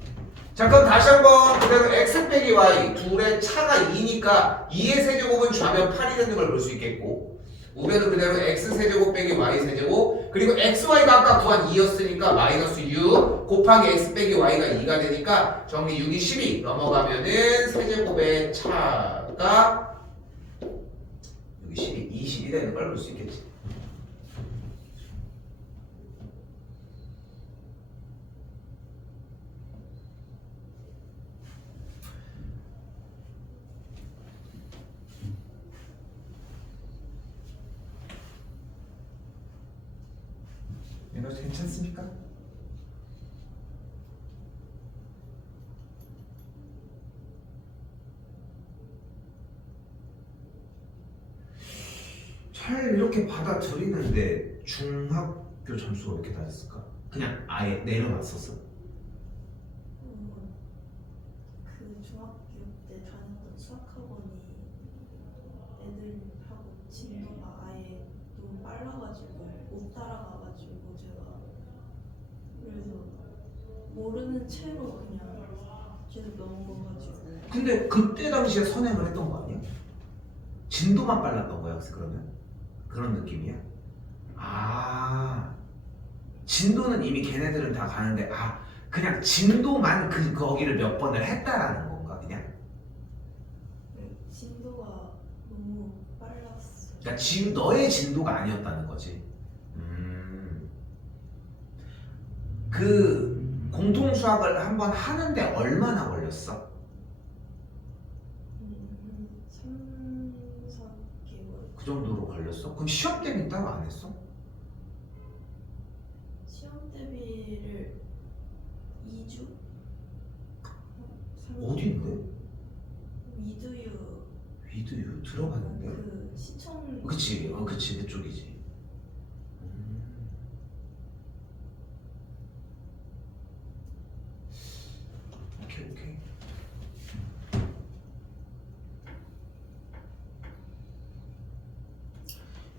자, 그럼 다시 한번 그대로 x 빼기 y 둘의 차가 2니까 2의 세제곱은 좌변 8이 되는 걸 볼 수 있겠고 우변은 그대로 x 세제곱 빼기 y 세제곱 그리고 xy가 아까 구한 2였으니까 마이너스 6 곱하기 x 빼기 y가 2가 되니까 정리 6이 12 넘어가면은 세제곱의 차가 여기 12 되는 걸 볼 수 있겠지. 이거 괜찮습니까? 잘 이렇게 받아들이는데 중학교 점수가 왜 이렇게 낮았을까? 그냥 아예 내려놨었어. 그 중학교 때 다녔던 수학학원이 애들하고 진도가 아예 너무 빨라가지고 못 따라가가지고 제가 그래서 모르는 채로 그냥 계속 넘어가가지고. 근데 그때 당시에 선행을 했던 거 아니야? 진도만 빨랐던 거야, 그러면? 그런 느낌이야? 아, 진도는 이미 걔네들은 다 가는데 그냥 진도만 거기를 몇 번을 했다라는 건가 그냥? 진도가 너무 빨랐어. 그러니까 너의 진도가 아니었다는 거지. 그 공통 수학을 한번 하는데 얼마나 걸렸어? 3, 4개월. 그 정도로 걸렸어? 그럼 시험 때는 따로 안 했어? 시험 대비를 2주? 어딘데? 이두유 미드유 들어봤는데. 그 시청. 그치, 그치 그쪽이지. 오케이 오케이.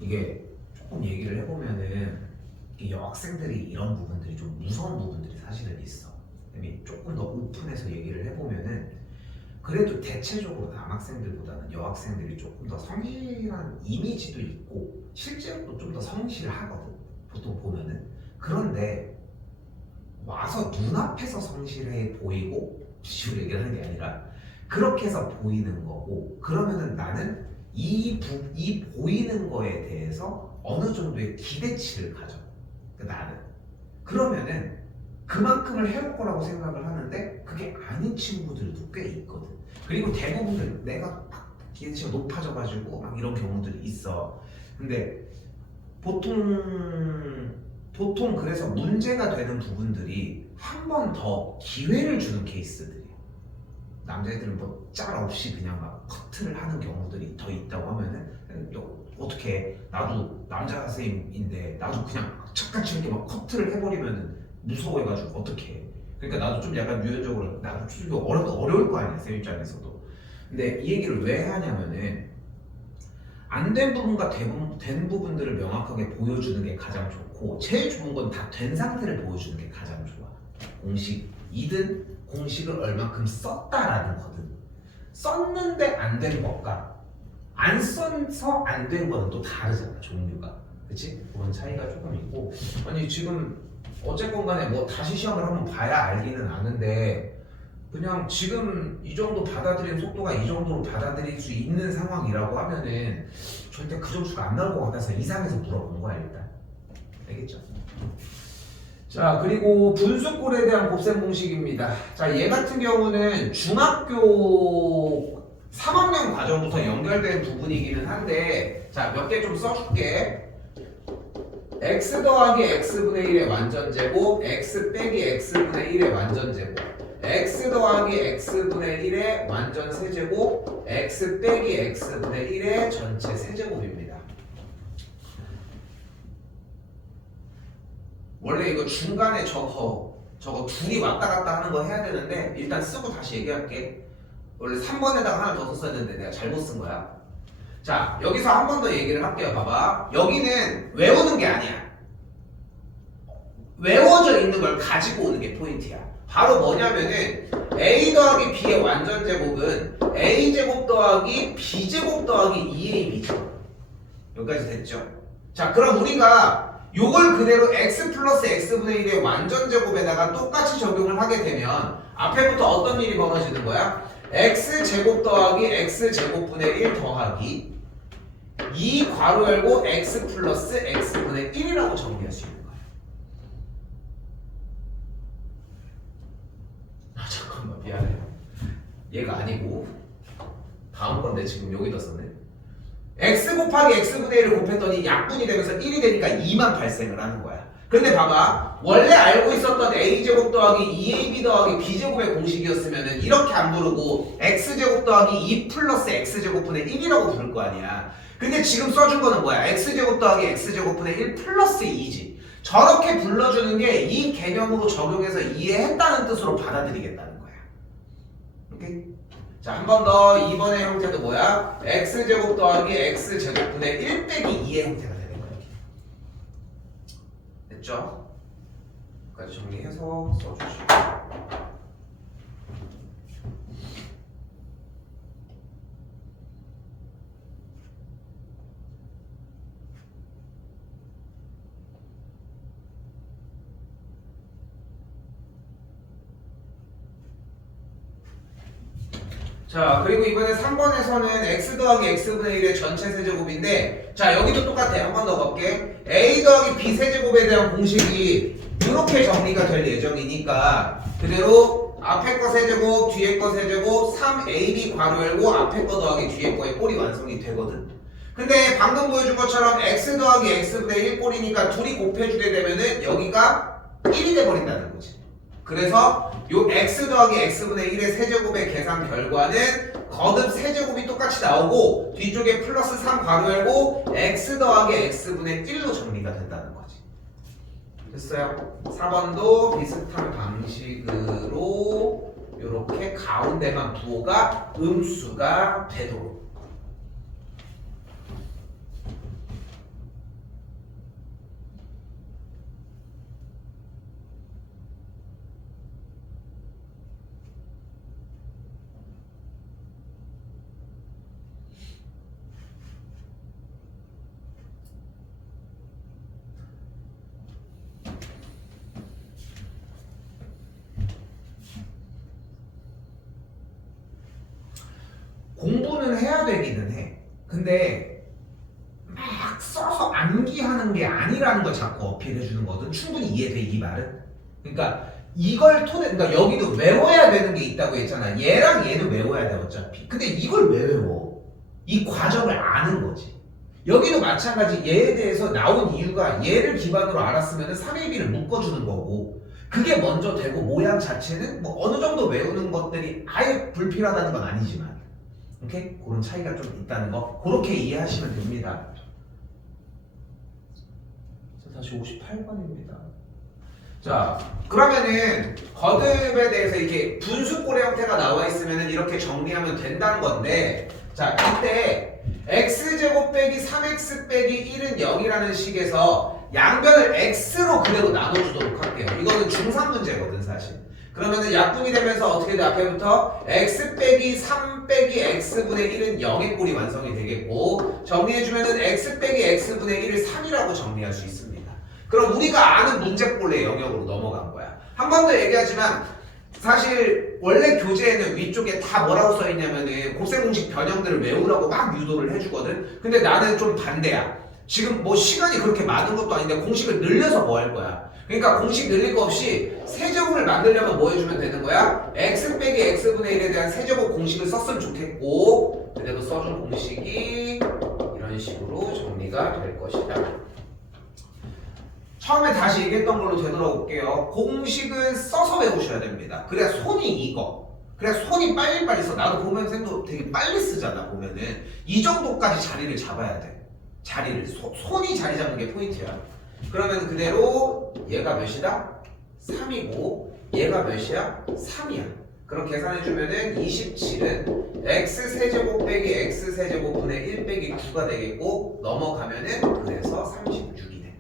이게 조금 얘기를 해보면은 이 여학생들이 이런 부분들이 좀 무서운 부분들이 사실은 있어. 그다음에 조금 더 오픈해서 얘기를 해보면은 그래도 대체적으로 남학생들보다는 여학생들이 조금 더 성실한 이미지도 있고 실제로도 좀 더 성실하거든. 보통 보면은. 그런데 와서 눈앞에서 성실해 보이고 지금 얘기를 하는 게 아니라 그렇게 해서 보이는 거고 그러면은 나는 이 보이는 거에 대해서 어느 정도의 기대치를 가져. 나는. 그러면은 그만큼을 해올 거라고 생각을 하는데 그게 아닌 친구들도 꽤 있거든. 그리고 대부분들 내가 막 기대치가 높아져가지고 막 이런 경우들이 있어. 근데 보통 그래서 문제가 되는 부분들이 한 번 더 기회를 주는 케이스들이야. 남자애들은 뭐 짤 없이 그냥 막 커트를 하는 경우들이 더 있다고 하면은 어떻게 나도 남자 선생님인데 나도 그냥 착같이 이렇게 막 커트를 해버리면은 무서워해가지고 어떻게 해. 그러니까 나도 좀 약간 유연적으로 나도 솔직히 어려울 거 아니야 쌤 입장에서도. 근데 이 얘기를 왜 하냐면은 안 된 부분과 된 부분들을 명확하게 보여주는 게 가장 좋고 제일 좋은 건 다 된 상태를 보여주는 게 가장 좋아. 공식이든 공식을 얼마큼 썼다라는 거든. 썼는데 안 된 것과 안 써서 안 된 거는 또 다르잖아 종류가. 그치? 그런 차이가 조금 있고 아니 지금 어쨌건 간에 뭐 다시 시험을 한번 봐야 알기는 아는데 그냥 지금 이 정도 받아들이는 속도가 이 정도로 받아들일 수 있는 상황이라고 하면은 절대 그 점수가 안 나올 것 같아서 이상해서 물어본 거야 일단. 알겠죠? 자 그리고 분수꼴에 대한 곱셈 공식입니다. 자 얘 같은 경우는 중학교 3학년 과정부터 연결된 부분이기는 한데 자 몇 개 좀 써줄게. x 더하기 x분의 1의 완전제곱 x 빼기 x분의 1의 완전제곱 x 더하기 x분의 1의 완전 세제곱 x 빼기 x분의 1의 전체 세제곱입니다. 원래 이거 중간에 저거 둘이 왔다 갔다 하는 거 해야 되는데 일단 쓰고 다시 얘기할게. 원래 3번에다가 하나 더 썼어야 되는데 내가 잘못 쓴 거야. 자 여기서 한 번 더 얘기를 할게요. 봐봐. 여기는 외우는 게 아니야. 외워져 있는 걸 가지고 오는 게 포인트야. 바로 뭐냐면은 a 더하기 b의 완전제곱은 a제곱 더하기 b제곱 더하기 2ab죠. 여기까지 됐죠? 자 그럼 우리가 요걸 그대로 x 플러스 x분의 1의 완전제곱에다가 똑같이 적용을 하게 되면 앞에부터 어떤 일이 벌어지는 거야? x제곱 더하기 x제곱분의 1 더하기 2 괄호 열고 x 플러스 x분의 1이라고 정리할 수 있는 거야. 아 잠깐만 미안해. 얘가 아니고 다음 건데 지금 여기다 썼네. x 곱하기 x분의 1을 곱했더니 약분이 되면서 1이 되니까 2만 발생을 하는 거야. 근데 봐봐. 원래 알고 있었던 a제곱 더하기 2ab 더하기 b제곱의 공식이었으면 이렇게 안 부르고 x제곱 더하기 2 플러스 x제곱분의 1이라고 부를 거 아니야. 근데 지금 써준 거는 뭐야? x제곱 더하기 x제곱분의 1 플러스 2지. 저렇게 불러주는 게 이 개념으로 적용해서 이해했다는 뜻으로 받아들이겠다는 거야. 오케이? 자, 한 번 더 2번의 형태도 뭐야? x제곱 더하기 x제곱분의 1 빼기 2의 형태가 되는 거야. 됐죠? 여기까지 정리해서 써주시고. 자 그리고 이번에 3번에서는 x 더하기 x분의 1의 전체 세제곱인데 자 여기도 똑같아. 한 번 더 볼게. a 더하기 b 세제곱에 대한 공식이 이렇게 정리가 될 예정이니까 그대로 앞에 거 세제곱 뒤에 거 세제곱 3ab 괄호 열고 앞에 거 더하기 뒤에 거의 꼴이 완성이 되거든. 근데 방금 보여준 것처럼 x 더하기 x분의 1 꼴이니까 둘이 곱해주게 되면은 여기가 1이 돼버린다는 거지. 그래서 요 x 더하기 x분의 1의 세제곱의 계산 결과는 거듭 세제곱이 똑같이 나오고 뒤쪽에 플러스 3 괄호 열고 x 더하기 x분의 1로 정리가 된다는 거지. 됐어요? 4번도 비슷한 방식으로 이렇게 가운데만 부호가 음수가 되도록. 공부는 해야 되기는 해. 근데 막 써서 암기하는 게 아니라는 걸 자꾸 어필해 주는 거든. 충분히 이해돼 이 말은. 그러니까 이걸 그러니까 여기도 외워야 되는 게 있다고 했잖아. 얘랑 얘는 외워야 돼 어차피. 근데 이걸 왜 외워? 이 과정을 아는 거지. 여기도 마찬가지. 얘에 대해서 나온 이유가 얘를 기반으로 알았으면 3AB를 묶어주는 거고 그게 먼저 되고 모양 자체는 뭐 어느 정도 외우는 것들이 아예 불필요하다는 건 아니지만 오케이? 그런 차이가 좀 있다는 거 그렇게 이해하시면 됩니다. 자, 다시 58번입니다. 자, 그러면은 거듭에 대해서 이렇게 분수꼴의 형태가 나와 있으면 이렇게 정리하면 된다는 건데 자, 이때 x제곱 빼기 3x 빼기 1은 0이라는 식에서 양변을 x로 그대로 나눠주도록 할게요. 이거는 중3 문제거든 사실. 그러면은 약분이 되면서 어떻게 돼? 앞에부터 x 빼기 3 빼기 x분의 1은 0의 꼴이 완성이 되겠고 정리해주면은 x 빼기 x분의 1을 3이라고 정리할 수 있습니다. 그럼 우리가 아는 문제꼴의 영역으로 넘어간 거야. 한 번 더 얘기하지만 사실 원래 교재에는 위쪽에 다 뭐라고 써있냐면은 곱셈공식 변형들을 외우라고 막 유도를 해주거든. 근데 나는 좀 반대야. 지금 뭐 시간이 그렇게 많은 것도 아닌데 공식을 늘려서 뭐 할 거야. 그러니까 공식 늘릴 거 없이 세제곱을 만들려면 뭐 해주면 되는 거야? x 빼기 x분의 1에 대한 세제곱 공식을 썼으면 좋겠고 그대로 써준 공식이 이런 식으로 정리가 될 것이다. 처음에 다시 얘기했던 걸로 되돌아올게요. 공식은 써서 외우셔야 됩니다. 그래야 손이 익어. 그래야 손이 빨리빨리 써. 나도 보면 쌤도 되게 빨리 쓰잖아. 보면은 이 정도까지 자리를 잡아야 돼. 자리를 손이 자리 잡는 게 포인트야. 그러면 그대로 얘가 몇이다? 3이고 얘가 몇이야? 3이야. 그럼 계산해주면은 27은 x세제곱 빼기 x세제곱분의 1 빼기 9가 되겠고 넘어가면은 그래서 36이 돼.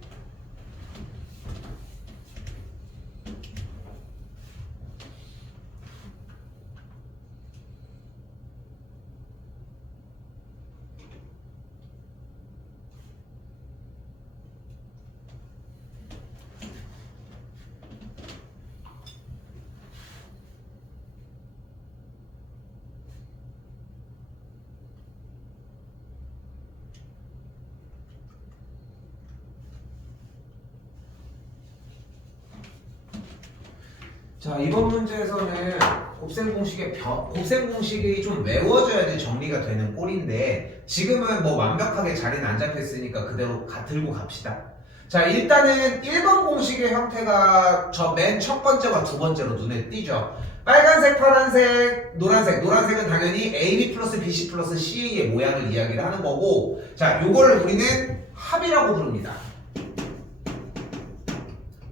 자, 이번 문제에서는 곱셈공식이 좀 외워져야지 정리가 되는 꼴인데 지금은 뭐 완벽하게 자리는 안 잡혔으니까 그대로 들고 갑시다. 자, 일단은 1번 공식의 형태가 저 맨 첫 번째와 두 번째로 눈에 띄죠. 빨간색, 파란색, 노란색. 노란색은 당연히 AB 플러스 BC 플러스 CA의 모양을 이야기를 하는 거고 자, 요거를 우리는 합이라고 부릅니다.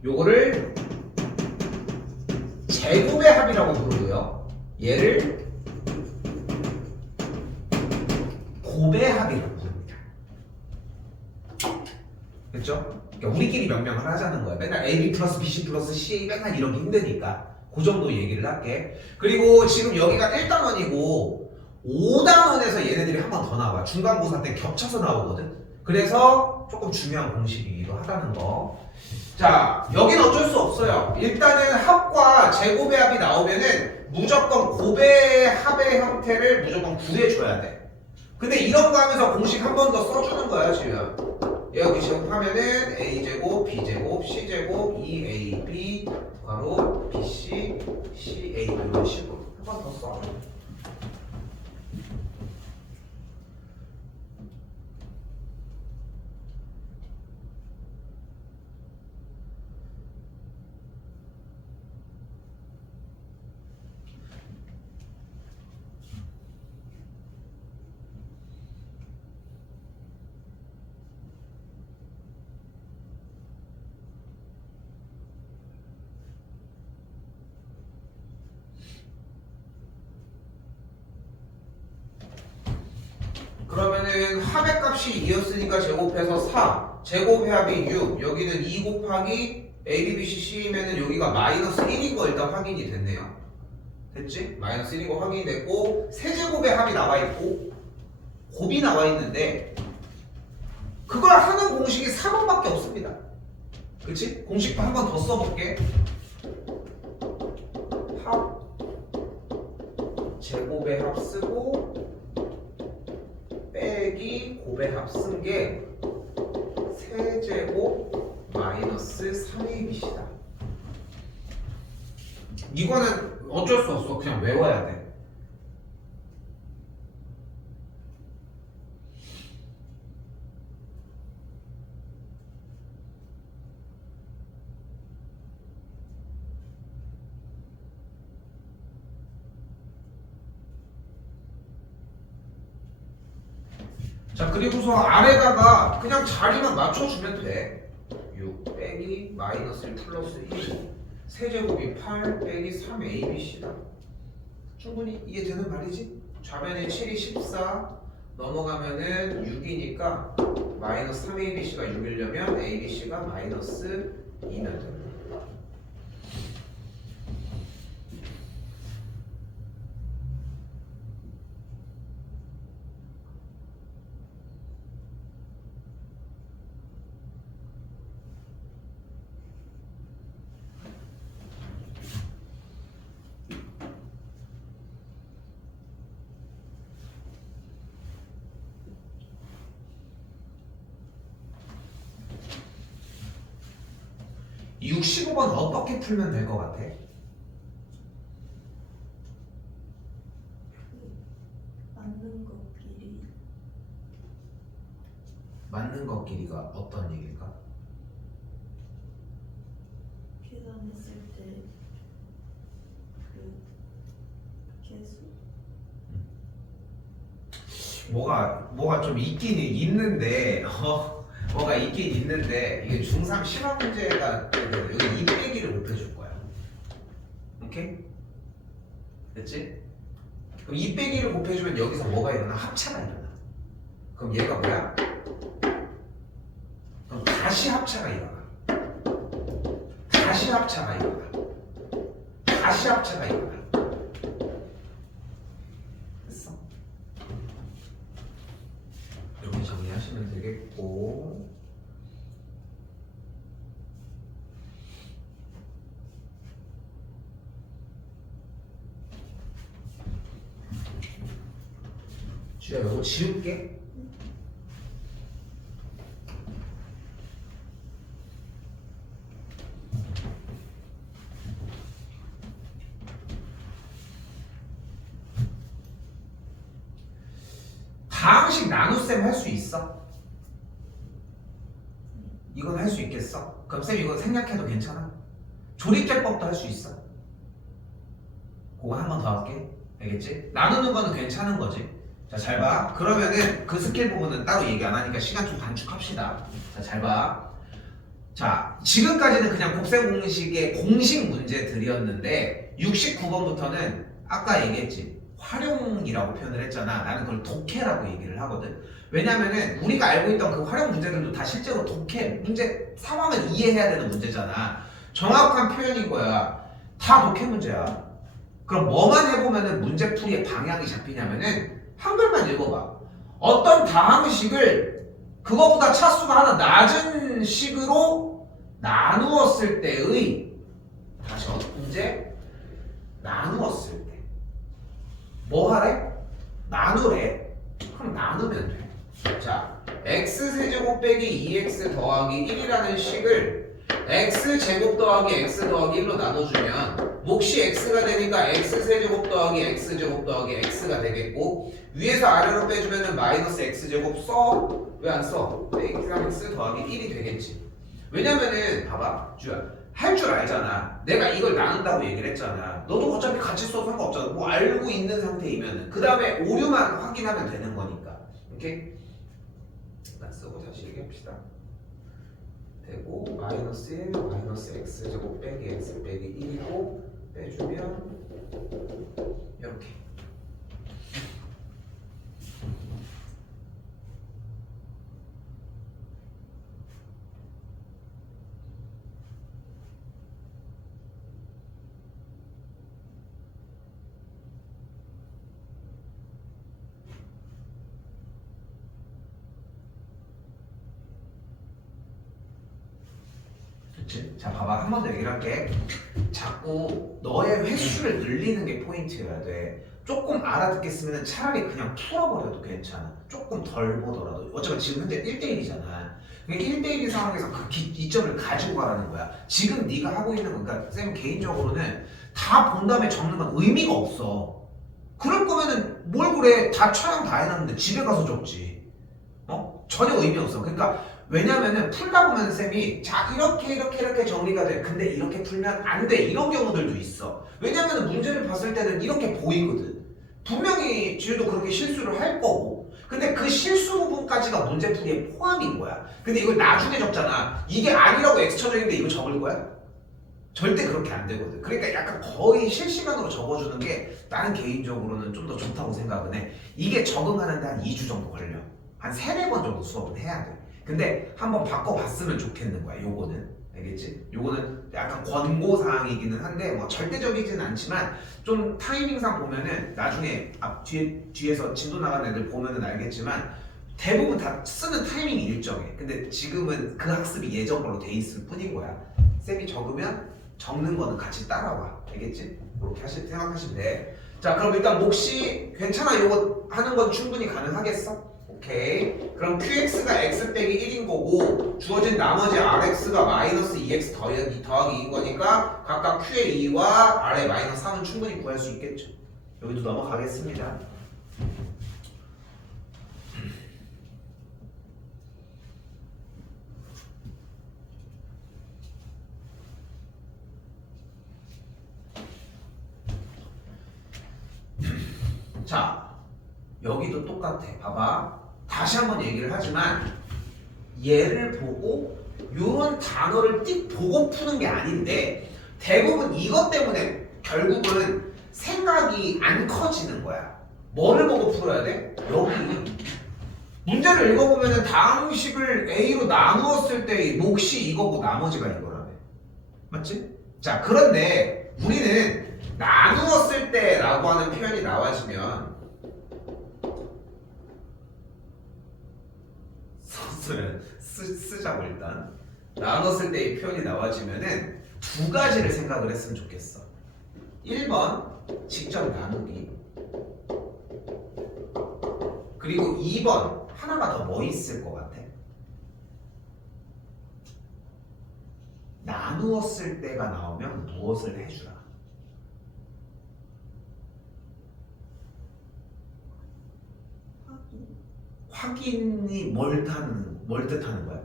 요거를 제곱의 합이라고 부르고요. 얘를 곱의 합이라고 부릅니다. 됐죠? 그러니까 우리끼리 명명을 하자는 거야. 맨날 AB 플러스 BC 플러스 CA 맨날 이러기 힘드니까 그 정도 얘기를 할게. 그리고 지금 여기가 1단원이고 5단원에서 얘네들이 한 번 더 나와. 중간고사 때 겹쳐서 나오거든. 그래서 조금 중요한 공식이기도 하다는 거. 자, 여기는 어쩔 수 없어요. 일단은 합과 제곱의 합이 나오면은 무조건 곱의 합의 형태를 무조건 구해줘야 돼. 근데 이런 거 하면서 공식 한 번 더 써주는 거야, 지금. 여기 제곱하면은 a제곱, b제곱, c제곱, 2ab, 바로 bc, ca 이런 식으로 한 번 더 써. 합의 값이 2였으니까 제곱해서 4 제곱해합이 6 여기는 2 곱하기 A, B, B, C, C면은 여기가 마이너스 1인 거 일단 확인이 됐네요. 됐지? 마이너스 1인 거 확인이 됐고 세제곱의 합이 나와 있고 곱이 나와 있는데 그걸 하는 공식이 4번밖에 없습니다. 그치? 공식도 한 번 더 써볼게. 합 제곱의 합 쓰고 빼기 곱의 합 쓴 게 세제곱 마이너스 3ABC다. 이거는 어쩔 수 없어. 그냥 외워야 돼. 자 그리고서 아래다가 그냥 자리만 맞춰주면 돼. 6 빼기 마이너스 1 플러스 1 세제곱이 8 빼기 3ABC다. 충분히 이해되는 말이지? 좌변에 7이 14 넘어가면은 6이니까 마이너스 3ABC가 6이려면 ABC가 마이너스 2면 됩니다. 이 65번 어떻게 풀면 될 것 같아? 맞는 것끼리 맞는 것끼리가 어떤 얘기일까? 계산했을 때 그 개수 뭐가 좀 있긴 있는데 뭐가 있긴 있는데 이게 중3 심화 문제가 여기 2 빼기를 못 해줄 거야. 오케이? 됐지? 그럼 2 빼기를 곱해주면 여기서 뭐가 일어나? 합차가 일어나. 그럼 얘가 뭐야? 그럼 다시 합차가 일어나. 다시 합차가 일어나. 다시 합차가 일어나. 됐어? 이렇게 정리하시면 되겠고 주야 이거 지울게. 다항식 나눗셈 할 수 있어? 이건 할 수 있겠어? 그럼 쌤 이거 생략해도 괜찮아? 조립제법도 할 수 있어? 그거 한 번 더 할게. 알겠지? 나누는 거는 괜찮은 거지. 자, 잘 봐. 그러면은 그 스킬 부분은 따로 얘기 안 하니까 시간 좀 단축합시다. 자, 잘 봐. 자, 지금까지는 그냥 곱셈 공식의 공식 문제들이었는데 69번부터는 아까 얘기했지. 활용이라고 표현을 했잖아. 나는 그걸 독해라고 얘기를 하거든. 왜냐면은 우리가 알고 있던 그 활용 문제들도 다 실제로 독해 문제 상황을 이해해야 되는 문제잖아. 정확한 표현인 거야. 다 독해 문제야. 그럼 뭐만 해보면은 문제풀이의 방향이 잡히냐면은 한글만 읽어봐. 어떤 다항식을 그거보다 차수가 하나 낮은 식으로 나누었을 때의 다시 문제 나누었을 때 뭐 하래? 나누래. 그럼 나누면 돼. 자, x세제곱 빼기 2x 더하기 1이라는 식을 x제곱 더하기 x 더하기 1로 나눠주면 몫이 x가 되니까 x세제곱 더하기 x제곱 더하기 x가 되겠고 위에서 아래로 빼주면 마이너스 x제곱 써? 왜 안 써? 빼기 3x 더하기 1이 되겠지. 왜냐면은 봐봐 주야 할 줄 알잖아. 내가 이걸 나눈다고 얘기를 했잖아. 너도 어차피 같이 써도 상관없잖아. 뭐 알고 있는 상태이면은 그 다음에 오류만 확인하면 되는 거니까. 오케이? 난 쓰고 다시 얘기합시다. 되고 마이너스 1 마이너스 x제곱 빼기 x 빼기 1이고 빼주면 이렇게 그치? 자 봐봐 한 번 더 얘기를 할게. 자꾸 너의 횟수를 늘리는 게 포인트여야 돼. 조금 알아듣겠으면 차라리 그냥 풀어버려도 괜찮아. 조금 덜 보더라도. 어차피 지금 현재 1대1이잖아. 그러니까 1대1인 상황에서 그 이점을 가지고 가라는 거야. 지금 네가 하고 있는 거, 그러니까 쌤 개인적으로는 다 본 다음에 적는 건 의미가 없어. 그럴 거면은 뭘 그래. 다 촬영 다 해놨는데 집에 가서 적지. 전혀 의미 없어. 그러니까 왜냐면은 풀다 보면 쌤이 자 이렇게 정리가 돼. 근데 이렇게 풀면 안 돼. 이런 경우들도 있어. 왜냐면은 문제를 봤을 때는 이렇게 보이거든. 분명히 지우도 그렇게 실수를 할 거고. 근데 그 실수 부분까지가 문제풀이에 포함인 거야. 근데 이걸 나중에 적잖아. 이게 아니라고 X 쳐져 있는데 이거 적을 거야? 절대 그렇게 안 되거든. 그러니까 약간 거의 실시간으로 적어주는 게 나는 개인적으로는 좀 더 좋다고 생각은 해. 이게 적응하는데 한 2주 정도 걸려. 한 3, 4번 정도 수업은 해야 돼. 근데 한번 바꿔봤으면 좋겠는 거야. 요거는 알겠지? 요거는 약간 권고사항이기는 한데 뭐 절대적이진 않지만 좀 타이밍상 보면은 나중에 뒤에서 진도 나간 애들 보면은 알겠지만 대부분 다 쓰는 타이밍이 일정해. 근데 지금은 그 학습이 예전 걸로 돼 있을 뿐인 거야. 쌤이 적으면 적는 거는 같이 따라와. 알겠지? 그렇게 생각하시면 돼. 자 그럼 일단 몫이 괜찮아. 요거 하는 건 충분히 가능하겠어? 오케이. 그럼 qx가 x 빼기 1인 거고 주어진 나머지 rx가 마이너스 2x 더하기 2인 거니까 각각 q의 2와 r의 마이너스 3은 충분히 구할 수 있겠죠. 여기도 넘어가겠습니다. 자 여기도 똑같아. 봐봐. 다시 한번 얘기를 하지만 얘를 보고 이런 단어를 띡 보고 푸는 게 아닌데 대부분 이것 때문에 결국은 생각이 안 커지는 거야. 뭐를 보고 풀어야 돼? 여기 문제를 읽어보면 다항식을 A로 나누었을 때 몫이 이거고 나머지가 이거라며. 맞지? 자 그런데 우리는 나누었을 때라고 하는 표현이 나와지면 쓰자고 일단 나눴을 때의 표현이 나와지면은 두 가지를 생각을 했으면 좋겠어. 1번 직접 나누기 그리고 2번 하나가 더 뭐 있을 것 같아? 나누었을 때가 나오면 무엇을 해주라. 확인이 뭘 뜻하는 거야?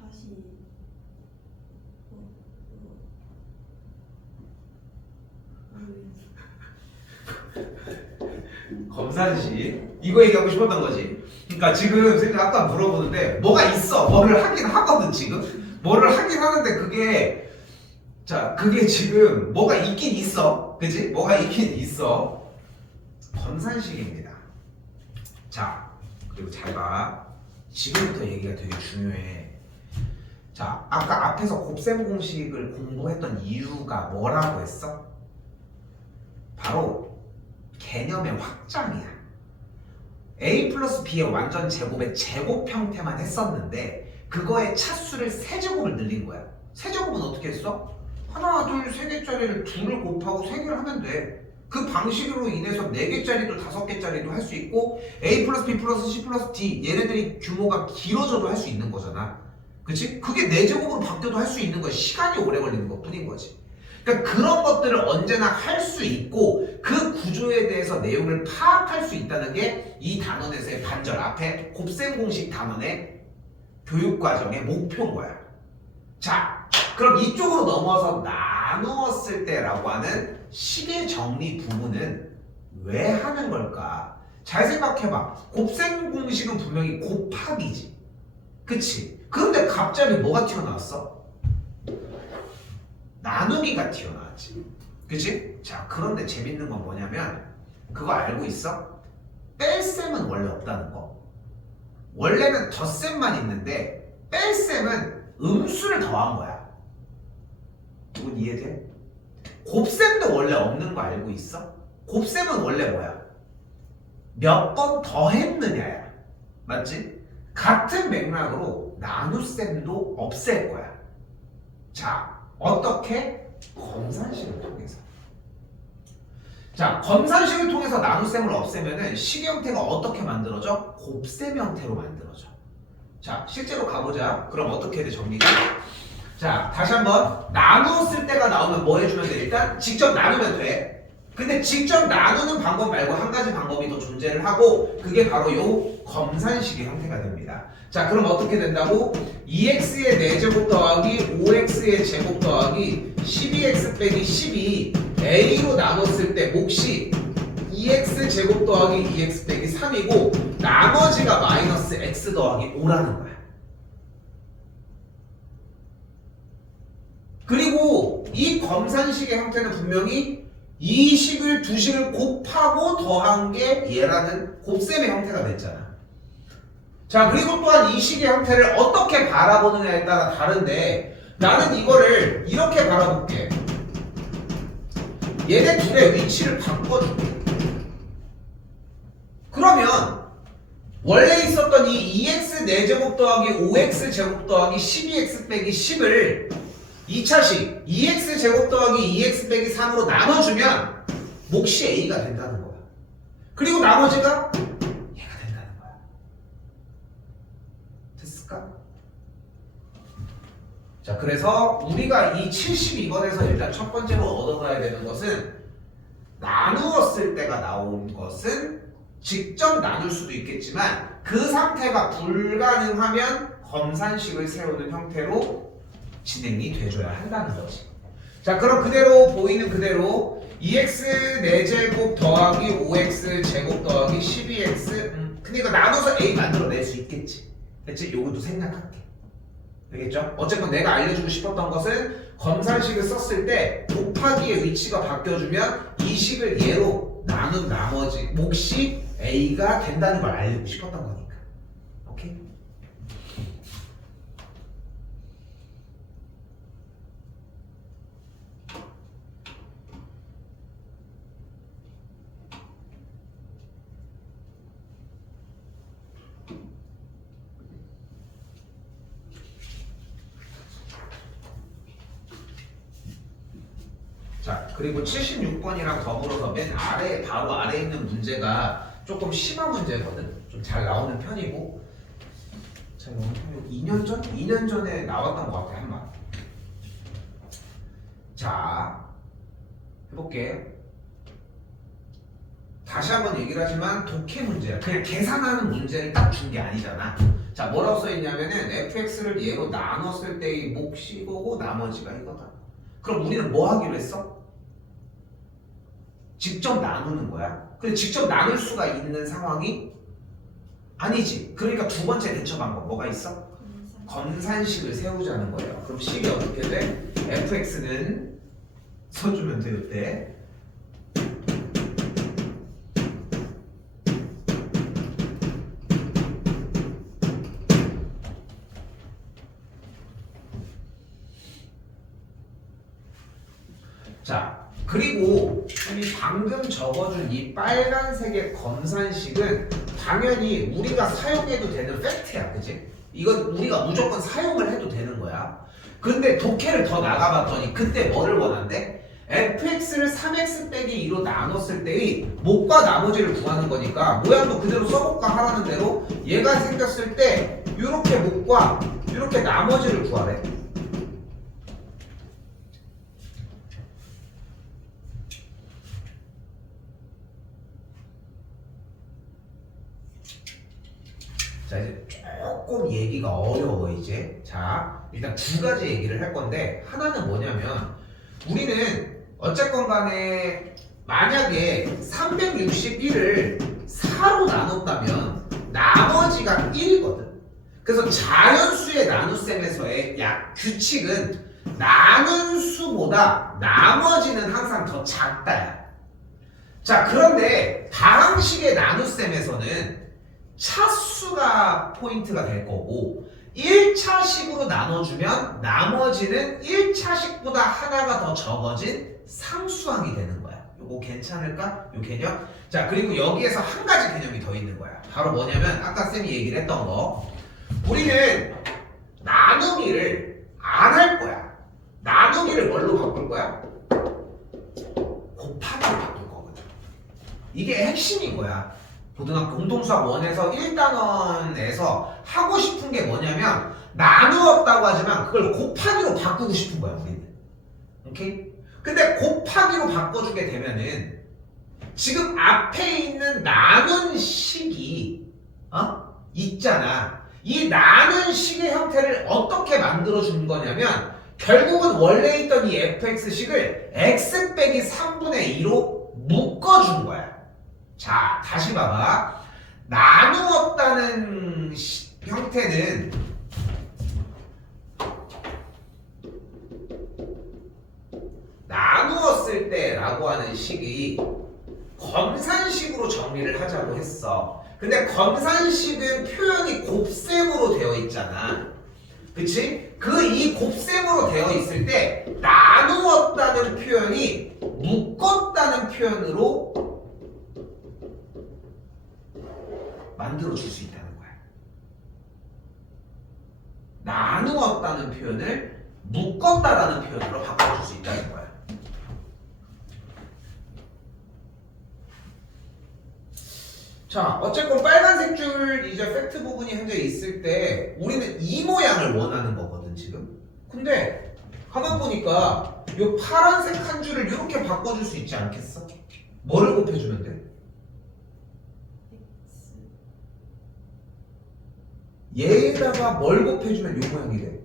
다시 검사시 이거 얘기하고 싶었던 거지. 그러니까 지금 제가 아까 물어보는데 뭐가 있어. 뭐를 하긴 하거든 지금. 뭐를 하긴 하는데 그게 지금 뭐가 있긴 있어. 그치? 뭐가 있긴 있어. 검산식입니다. 자 그리고 잘 봐. 지금부터 얘기가 되게 중요해. 자 아까 앞에서 곱셈 공식을 공부했던 이유가 뭐라고 했어? 바로 개념의 확장이야. A 플러스 B의 완전 제곱의 제곱 형태만 했었는데 그거의 차수를 세제곱을 늘린 거야. 세제곱은 어떻게 했어? 하나, 둘, 세 개짜리를 둘을 곱하고 세 개를 하면 돼. 그 방식으로 인해서 4개짜리도 5개짜리도 할 수 있고 A 플러스 B 플러스 C 플러스 D 얘네들이 규모가 길어져도 할 수 있는 거잖아. 그치? 그게 4제곱으로 바뀌어도 할 수 있는 거야. 시간이 오래 걸리는 것 뿐인 거지. 그러니까 그런 것들을 언제나 할 수 있고 그 구조에 대해서 내용을 파악할 수 있다는 게 이 단원에서의 반절 앞에 곱셈 공식 단원의 교육과정의 목표인 거야. 자, 그럼 이쪽으로 넘어서 나누었을 때라고 하는 식의 정리 부분은 왜 하는 걸까? 잘 생각해봐. 곱셈 공식은 분명히 곱하기지. 그치? 그런데 갑자기 뭐가 튀어나왔어? 나누기가 튀어나왔지. 그치? 자, 그런데 재밌는 건 뭐냐면 그거 알고 있어? 뺄셈은 원래 없다는 거. 원래는 덧셈만 있는데 뺄셈은 음수를 더한 거야. 이건 이해돼? 곱셈도 원래 없는 거 알고 있어? 곱셈은 원래 뭐야? 몇 번 더했느냐야. 맞지? 같은 맥락으로 나눗셈도 없앨 거야. 자, 어떻게? 검산식을 통해서. 자, 검산식을 통해서 나눗셈을 없애면은 식의 형태가 어떻게 만들어져? 곱셈 형태로 만들어져. 자, 실제로 가보자. 그럼 어떻게 돼, 정리가? 자, 다시 한번 나누었을 때가 나오면 뭐 해주면 돼? 일단 직접 나누면 돼. 근데 직접 나누는 방법 말고 한 가지 방법이 더 존재를 하고 그게 바로 요 검산식의 형태가 됩니다. 자, 그럼 어떻게 된다고? 2x의 4제곱 더하기 5x의 제곱 더하기 12x 빼기 12 a로 나눴을 때 몫이 2x 제곱 더하기 2x 빼기 3이고 나머지가 마이너스 x 더하기 5라는 거야. 그리고 이 검산식의 형태는 분명히 이 식을 두 식을 곱하고 더한 게 얘라는 곱셈의 형태가 됐잖아. 자, 그리고 또한 이 식의 형태를 어떻게 바라보느냐에 따라 다른데 나는 이거를 이렇게 바라볼게. 얘네 둘의 위치를 바꿔줄게. 그러면 원래 있었던 이 2x 4제곱 더하기 5x 제곱 더하기 12x 빼기 10을 2차식 2x 제곱 더하기 2x 빼기 3으로 나눠주면 몫이 a가 된다는 거야. 그리고 나머지가 얘가 된다는 거야. 됐을까? 자, 그래서 우리가 이 72번에서 일단 첫 번째로 얻어가야 되는 것은 나누었을 때가 나온 것은 직접 나눌 수도 있겠지만 그 상태가 불가능하면 검산식을 세우는 형태로 진행이 돼줘야 한다는 거지. 자, 그럼 그대로 보이는 그대로 2x 4제곱 더하기 5x 제곱 더하기 12x 근데 이거 나눠서 a 만들어낼 수 있겠지. 그치? 요것도 생략할게. 되겠죠? 어쨌건 내가 알려주고 싶었던 것은 검산식을 썼을 때 곱하기의 위치가 바뀌어주면 이 식을 얘로 나눈 나머지 몫이 a가 된다는 걸 알려주고 싶었던 거니까. 오케이? 자, 그리고 76번이랑 더불어서 맨 아래, 바로 아래에 있는 문제가 조금 심한 문제거든. 좀 잘 나오는 편이고. 잘 나오는 편이고. 2년 전? 2년 전에 나왔던 것 같아, 한 번. 자, 해볼게. 다시 한번 얘기를 하지만 독해 문제야. 그냥 계산하는 문제를 딱 준 게 아니잖아. 자, 뭐라고 써있냐면은 fx를 얘로 나눴을 때의 몫이 이거고 나머지가 이거다. 그럼 우리는 뭐 하기로 했어? 직접 나누는 거야. 근데 직접 나눌 수가 있는 상황이 아니지. 그러니까 두 번째 대처 방법 뭐가 있어? 검산식을 세우자는 거예요. 그럼 식이 어떻게 돼? fx는 써주면 돼 이때. 자, 그리고 이 방금 적어준 이 빨간색의 검산식은 당연히 우리가 사용해도 되는 팩트야, 그치? 이건 우리가 무조건 사용을 해도 되는 거야. 근데 독해를 더 나가봤더니 그때 뭐를 원한대? fx를 3x 빼기 2로 나눴을 때의 몫과 나머지를 구하는 거니까 모양도 그대로 써볼까 하라는 대로 얘가 생겼을 때 이렇게 몫과 이렇게 나머지를 구하래. 자, 이제 조금 얘기가 어려워 이제. 자, 일단 두 가지 얘기를 할 건데 하나는 뭐냐면 우리는 어쨌건 간에 만약에 361을 4로 나눴다면 나머지가 1이거든. 그래서 자연수의 나눗셈에서의 규칙은 나눈 수보다 나머지는 항상 더 작다야. 자, 그런데 다항식의 나눗셈에서는 차수가 포인트가 될 거고 1차식으로 나눠주면 나머지는 1차식보다 하나가 더 적어진 상수항이 되는 거야. 요거 괜찮을까? 요 개념? 자, 그리고 여기에서 한 가지 개념이 더 있는 거야. 바로 뭐냐면 아까 쌤이 얘기를 했던 거, 우리는 나누기를 안 할 거야. 이게 핵심인 거야. 고등학교 공동수학 1에서 1단원에서 하고 싶은 게 뭐냐면 나누었다고 하지만 그걸 곱하기로 바꾸고 싶은 거야 우리는. 오케이? 근데 곱하기로 바꿔주게 되면은 지금 앞에 있는 나눈 식이 있잖아. 이 나눈 식의 형태를 어떻게 만들어준 거냐면 결국은 원래 있던 이 fx식을 x 빼기 3분의 2로 묶어준 거야. 자, 다시 봐봐. 나누었다는 형태는 나누었을 때라고 하는 식이 검산식으로 정리를 하자고 했어. 근데 검산식은 표현이 곱셈으로 되어 있잖아. 그치? 이 곱셈으로 되어 있을 때 나누었다는 표현이 묶었다는 표현으로 만들어줄 수 있다는 거야. 나누었다는 표현을 묶었다라는 표현으로 바꿔줄 수 있다는 거야. 자, 어쨌건 빨간색 줄 이제 팩트 부분이 현재 있을 때 우리는 이 모양을 원하는 거거든 지금. 근데 가만 보니까 이 파란색 한 줄을 이렇게 바꿔줄 수 있지 않겠어? 뭐를 곱해주면 돼? 얘에다가 뭘 곱해주면 이 모양이 돼?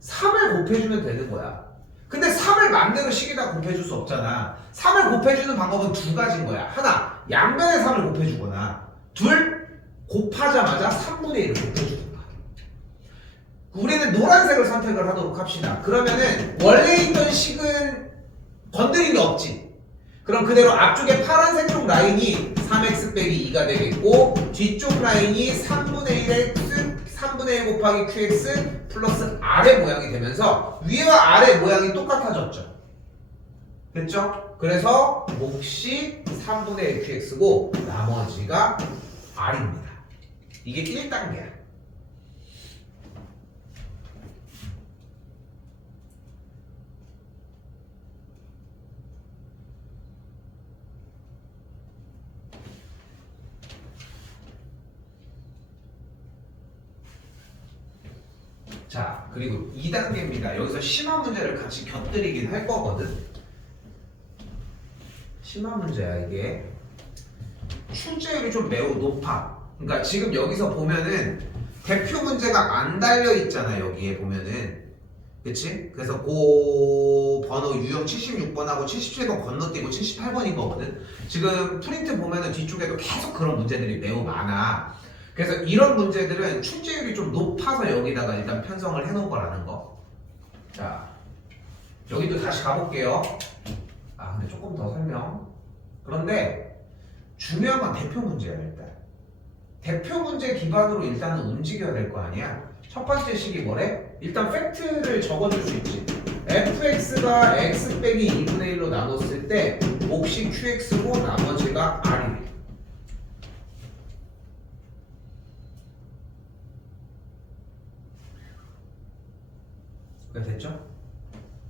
3을 곱해주면 되는 거야. 근데 3을 맘대로 식에다 곱해줄 수 없잖아. 3을 곱해주는 방법은 두 가지인 거야. 하나, 양변에 3을 곱해주거나 둘, 곱하자마자 3분의 1을 곱해주든가. 우리는 노란색을 선택을 하도록 합시다. 그러면은 원래 있던 식은 건드린 게 없지. 그럼 그대로 앞쪽에 파란색 쪽 라인이 3x 빼기 2가 되겠고 뒤쪽 라인이 3분의 1x 3분의 1 곱하기 qx 플러스 아래 모양이 되면서 위와 아래 모양이 똑같아졌죠. 됐죠? 그래서 몫이 3분의 1 qx고 나머지가 r입니다. 이게 1단계야. 자, 그리고 2단계입니다. 여기서 심화 문제를 같이 곁들이긴 할 거거든. 심화 문제야 이게. 출제율이 좀 매우 높아. 그러니까 지금 여기서 보면은 대표 문제가 안 달려 있잖아. 여기에 보면은. 그치? 그래서 그 번호 유형 76번하고 77번 건너뛰고 78번인 거거든. 지금 프린트 보면은 뒤쪽에도 계속 그런 문제들이 매우 많아. 그래서 이런 문제들은 출제율이 좀 높아서 여기다가 일단 편성을 해놓은 거라는 거. 자, 여기도 다시 가볼게요. 근데 조금 더 설명. 그런데 중요한 건 대표 문제야 일단. 대표 문제 기반으로 일단은 움직여야 될 거 아니야. 첫 번째 식이 뭐래? 일단 팩트를 적어줄 수 있지. fx가 x 빼기 2분의 1로 나눴을 때 몫이 qx고 나머지가 r이래. 됐죠?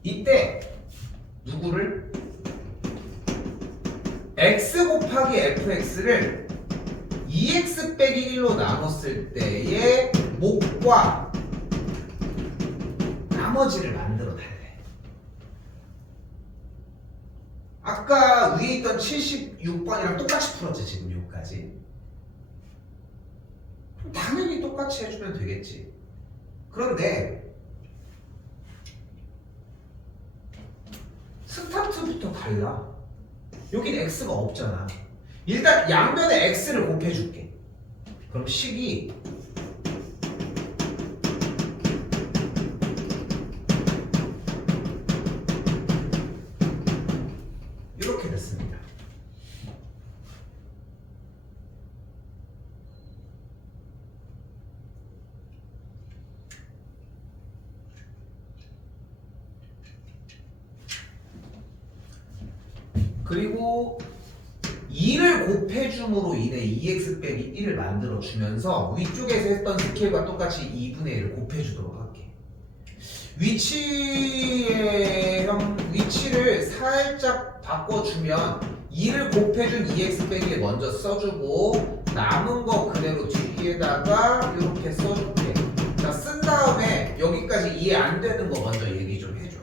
이때 누구를? x 곱하기 fx를 2x 빼기 1로 나눴을 때의 몫과 나머지를 만들어 달래. 아까 위에 있던 76번이랑 똑같이 풀었지 지금 여기까지. 당연히 똑같이 해주면 되겠지. 그런데 스타트부터 달라. 여긴 x가 없잖아. 일단 양변에 x를 곱해줄게. 그럼 식이 이렇게 됐습니다. 그리고 2를 곱해줌으로 인해 2x 빼기 1을 만들어주면서 위쪽에서 했던 스케일과 똑같이 2분의 1을 곱해주도록 할게. 위치를 살짝 바꿔주면 2를 곱해준 2x 빼기에 먼저 써주고 남은 거 그대로 뒤에다가 이렇게 써줄게. 자, 쓴 다음에 여기까지 이해 안 되는 거 먼저 얘기 좀 해줘.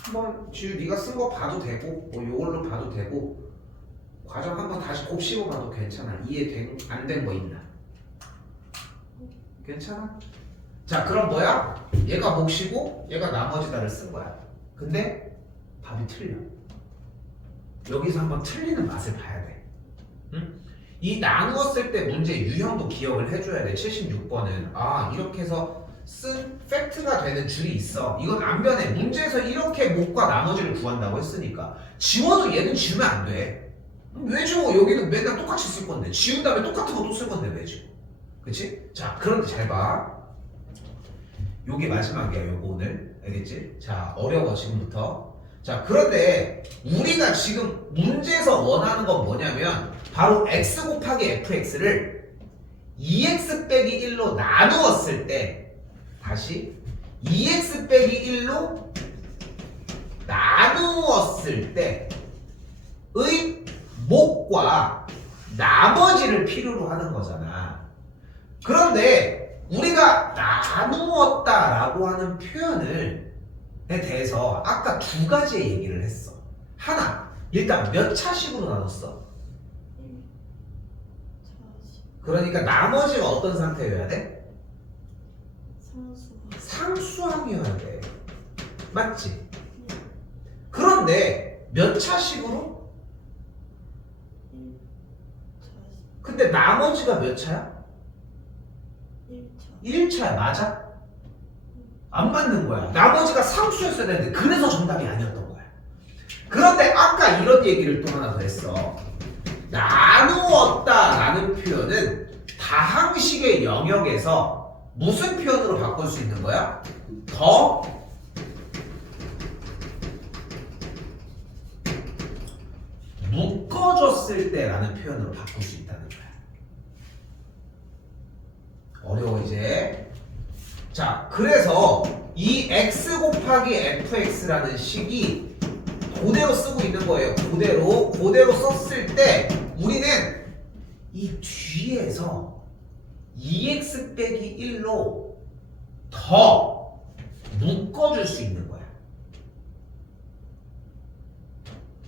한번 지우 네가 쓴 거 봐도 되고 뭐 요걸로 봐도 되고 과정 한번 다시 곱씹어 봐도 괜찮아. 안 된 거 있나? 괜찮아? 자, 그럼 뭐야? 얘가 몫이고 얘가 나머지 다를 쓴 거야. 근데 답이 틀려. 여기서 한번 틀리는 맛을 봐야 돼. 응? 이 나누었을 때 문제 유형도 기억을 해줘야 돼. 76번은 아 이렇게 해서 쓴 팩트가 되는 줄이 있어. 이건 안 변해. 문제에서 이렇게 몫과 나머지를 구한다고 했으니까 지워도 얘는 지우면 안 돼. 왜 지워? 여기는 맨날 똑같이 쓸 건데 지운 다음에 똑같은 거 또 쓸 건데 왜 지워? 그치? 자, 그런데 잘 봐. 요게 마지막이야. 요거 오늘 알겠지? 자, 어려워 지금부터. 자, 그런데 우리가 지금 문제에서 원하는 건 뭐냐면 바로 x 곱하기 fx를 2x 빼기 1로 나누었을 때 다시 2x 빼기 1로 나누었을 때의 몫과 나머지를 필요로 하는 거잖아. 그런데 우리가 나누었다라고 하는 표현에 대해서 아까 두 가지의 얘기를 했어. 하나, 일단 몇 차식으로 나눴어? 1차식. 그러니까 나머지가 어떤 상태여야 돼? 상수항. 상수항이어야 돼. 맞지? 네. 그런데 몇 차식으로? 1차식. 근데 나머지가 몇 차야? 1차. 1차야. 맞아? 안 맞는 거야. 나머지가 상수였어야 되는데 그래서 정답이 아니었던 거야. 그런데 아까 이런 얘기를 또 하나 더 했어. 나누었다라는 표현은 다항식의 영역에서 무슨 표현으로 바꿀 수 있는 거야? 더 묶어줬을 때라는 표현으로 바꿀 수 있다는 거야. 어려워 이제. 자, 그래서 이 x 곱하기 fx라는 식이 그대로 쓰고 있는 거예요. 그대로 썼을 때 우리는 이 뒤에서 2x 빼기 1로 더 묶어줄 수 있는 거야.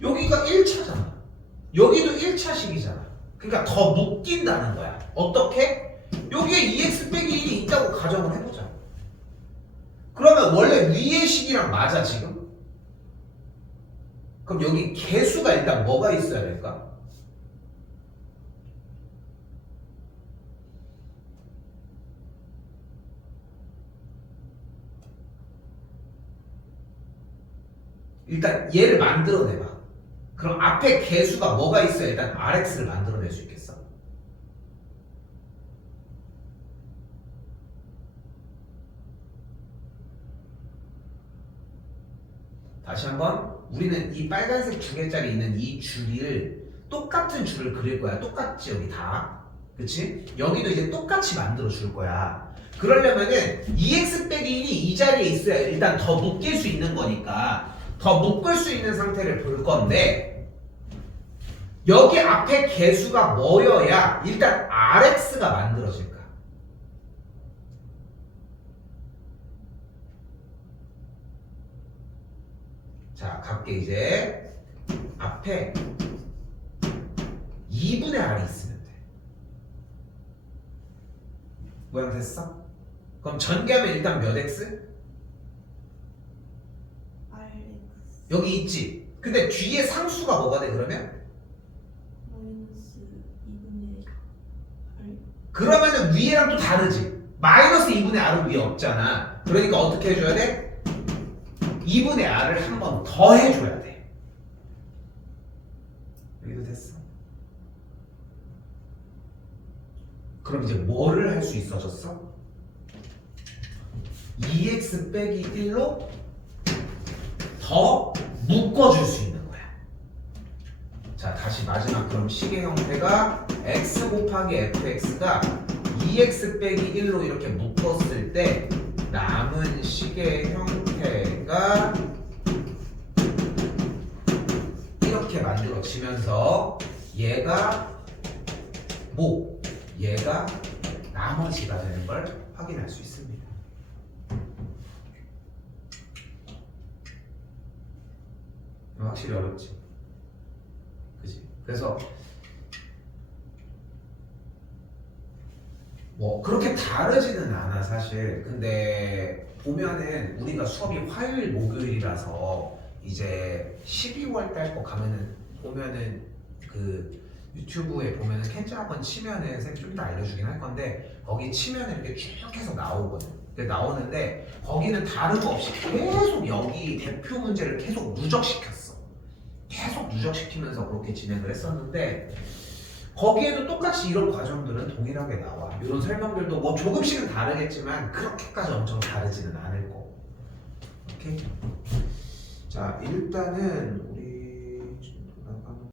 여기가 1차잖아. 여기도 1차식이잖아. 그러니까 더 묶인다는 거야. 어떻게? 여기에 2x 빼기 1이 있다고 가정을 해보자. 그러면 원래 위의 식이랑 맞아 지금? 그럼 여기 개수가 일단 뭐가 있어야 될까? 일단 얘를 만들어내봐. 그럼 앞에 개수가 뭐가 있어야 일단 RX를 만들어낼 수 있겠어? 다시 한번 우리는 이 빨간색 두 개짜리 있는 이 줄을 똑같은 줄을 그릴 거야. 똑같지 여기 다. 그치? 여기도 이제 똑같이 만들어 줄 거야. 그러려면은 2x 빼기 1이 이 자리에 있어야 일단 더 묶일 수 있는 거니까 더 묶을 수 있는 상태를 볼 건데 여기 앞에 개수가 뭐여야 일단 RX가 만들어질까? 자, 각게 이제 앞에 2분의 R이 있으면 돼. 모양 됐어? 그럼 전개하면 일단 몇 X? RX. 여기 있지? 근데 뒤에 상수가 뭐가 돼 그러면? 마이너스 2분의 R. 그러면은 위에랑 또 다르지? 마이너스 2분의 R은 위에 없잖아. 그러니까 어떻게 해줘야 돼? 2분의 R을 한 번 더 해줘야 돼. 여기도 됐어. 그럼 이제 뭐를 할 수 있어졌어? 2x 빼기 1로 더 묶어줄 수 있는 거야. 자, 다시 마지막 그럼 식의 형태가 x 곱하기 fx가 2x 빼기 1로 이렇게 묶었을 때 남은 식의 형태가 이렇게 만들어지면서 얘가 얘가 나머지가 되는 걸 확인할 수 있습니다. 확실히 어렵지? 그치? 그래서 뭐 그렇게 다르지는 않아 사실. 근데 보면은 우리가 수업이 화요일 목요일이라서 이제 12월 달 거 가면은 보면은 그 유튜브에 보면은 캔즈 학원 치면은 쌤 좀 이따 알려주긴 할 건데 거기 치면은 이렇게 쭉 해서 나오거든. 근데 나오는데 거기는 다름없이 계속 여기 대표 문제를 계속 누적시켰어. 계속 누적시키면서 그렇게 진행을 했었는데 거기에도 똑같이 이런 과정들은 동일하게 나와. 이런 설명들도 뭐 조금씩은 다르겠지만 그렇게까지 엄청 다르지는 않을 거고. 오케이? 자, 일단은 우리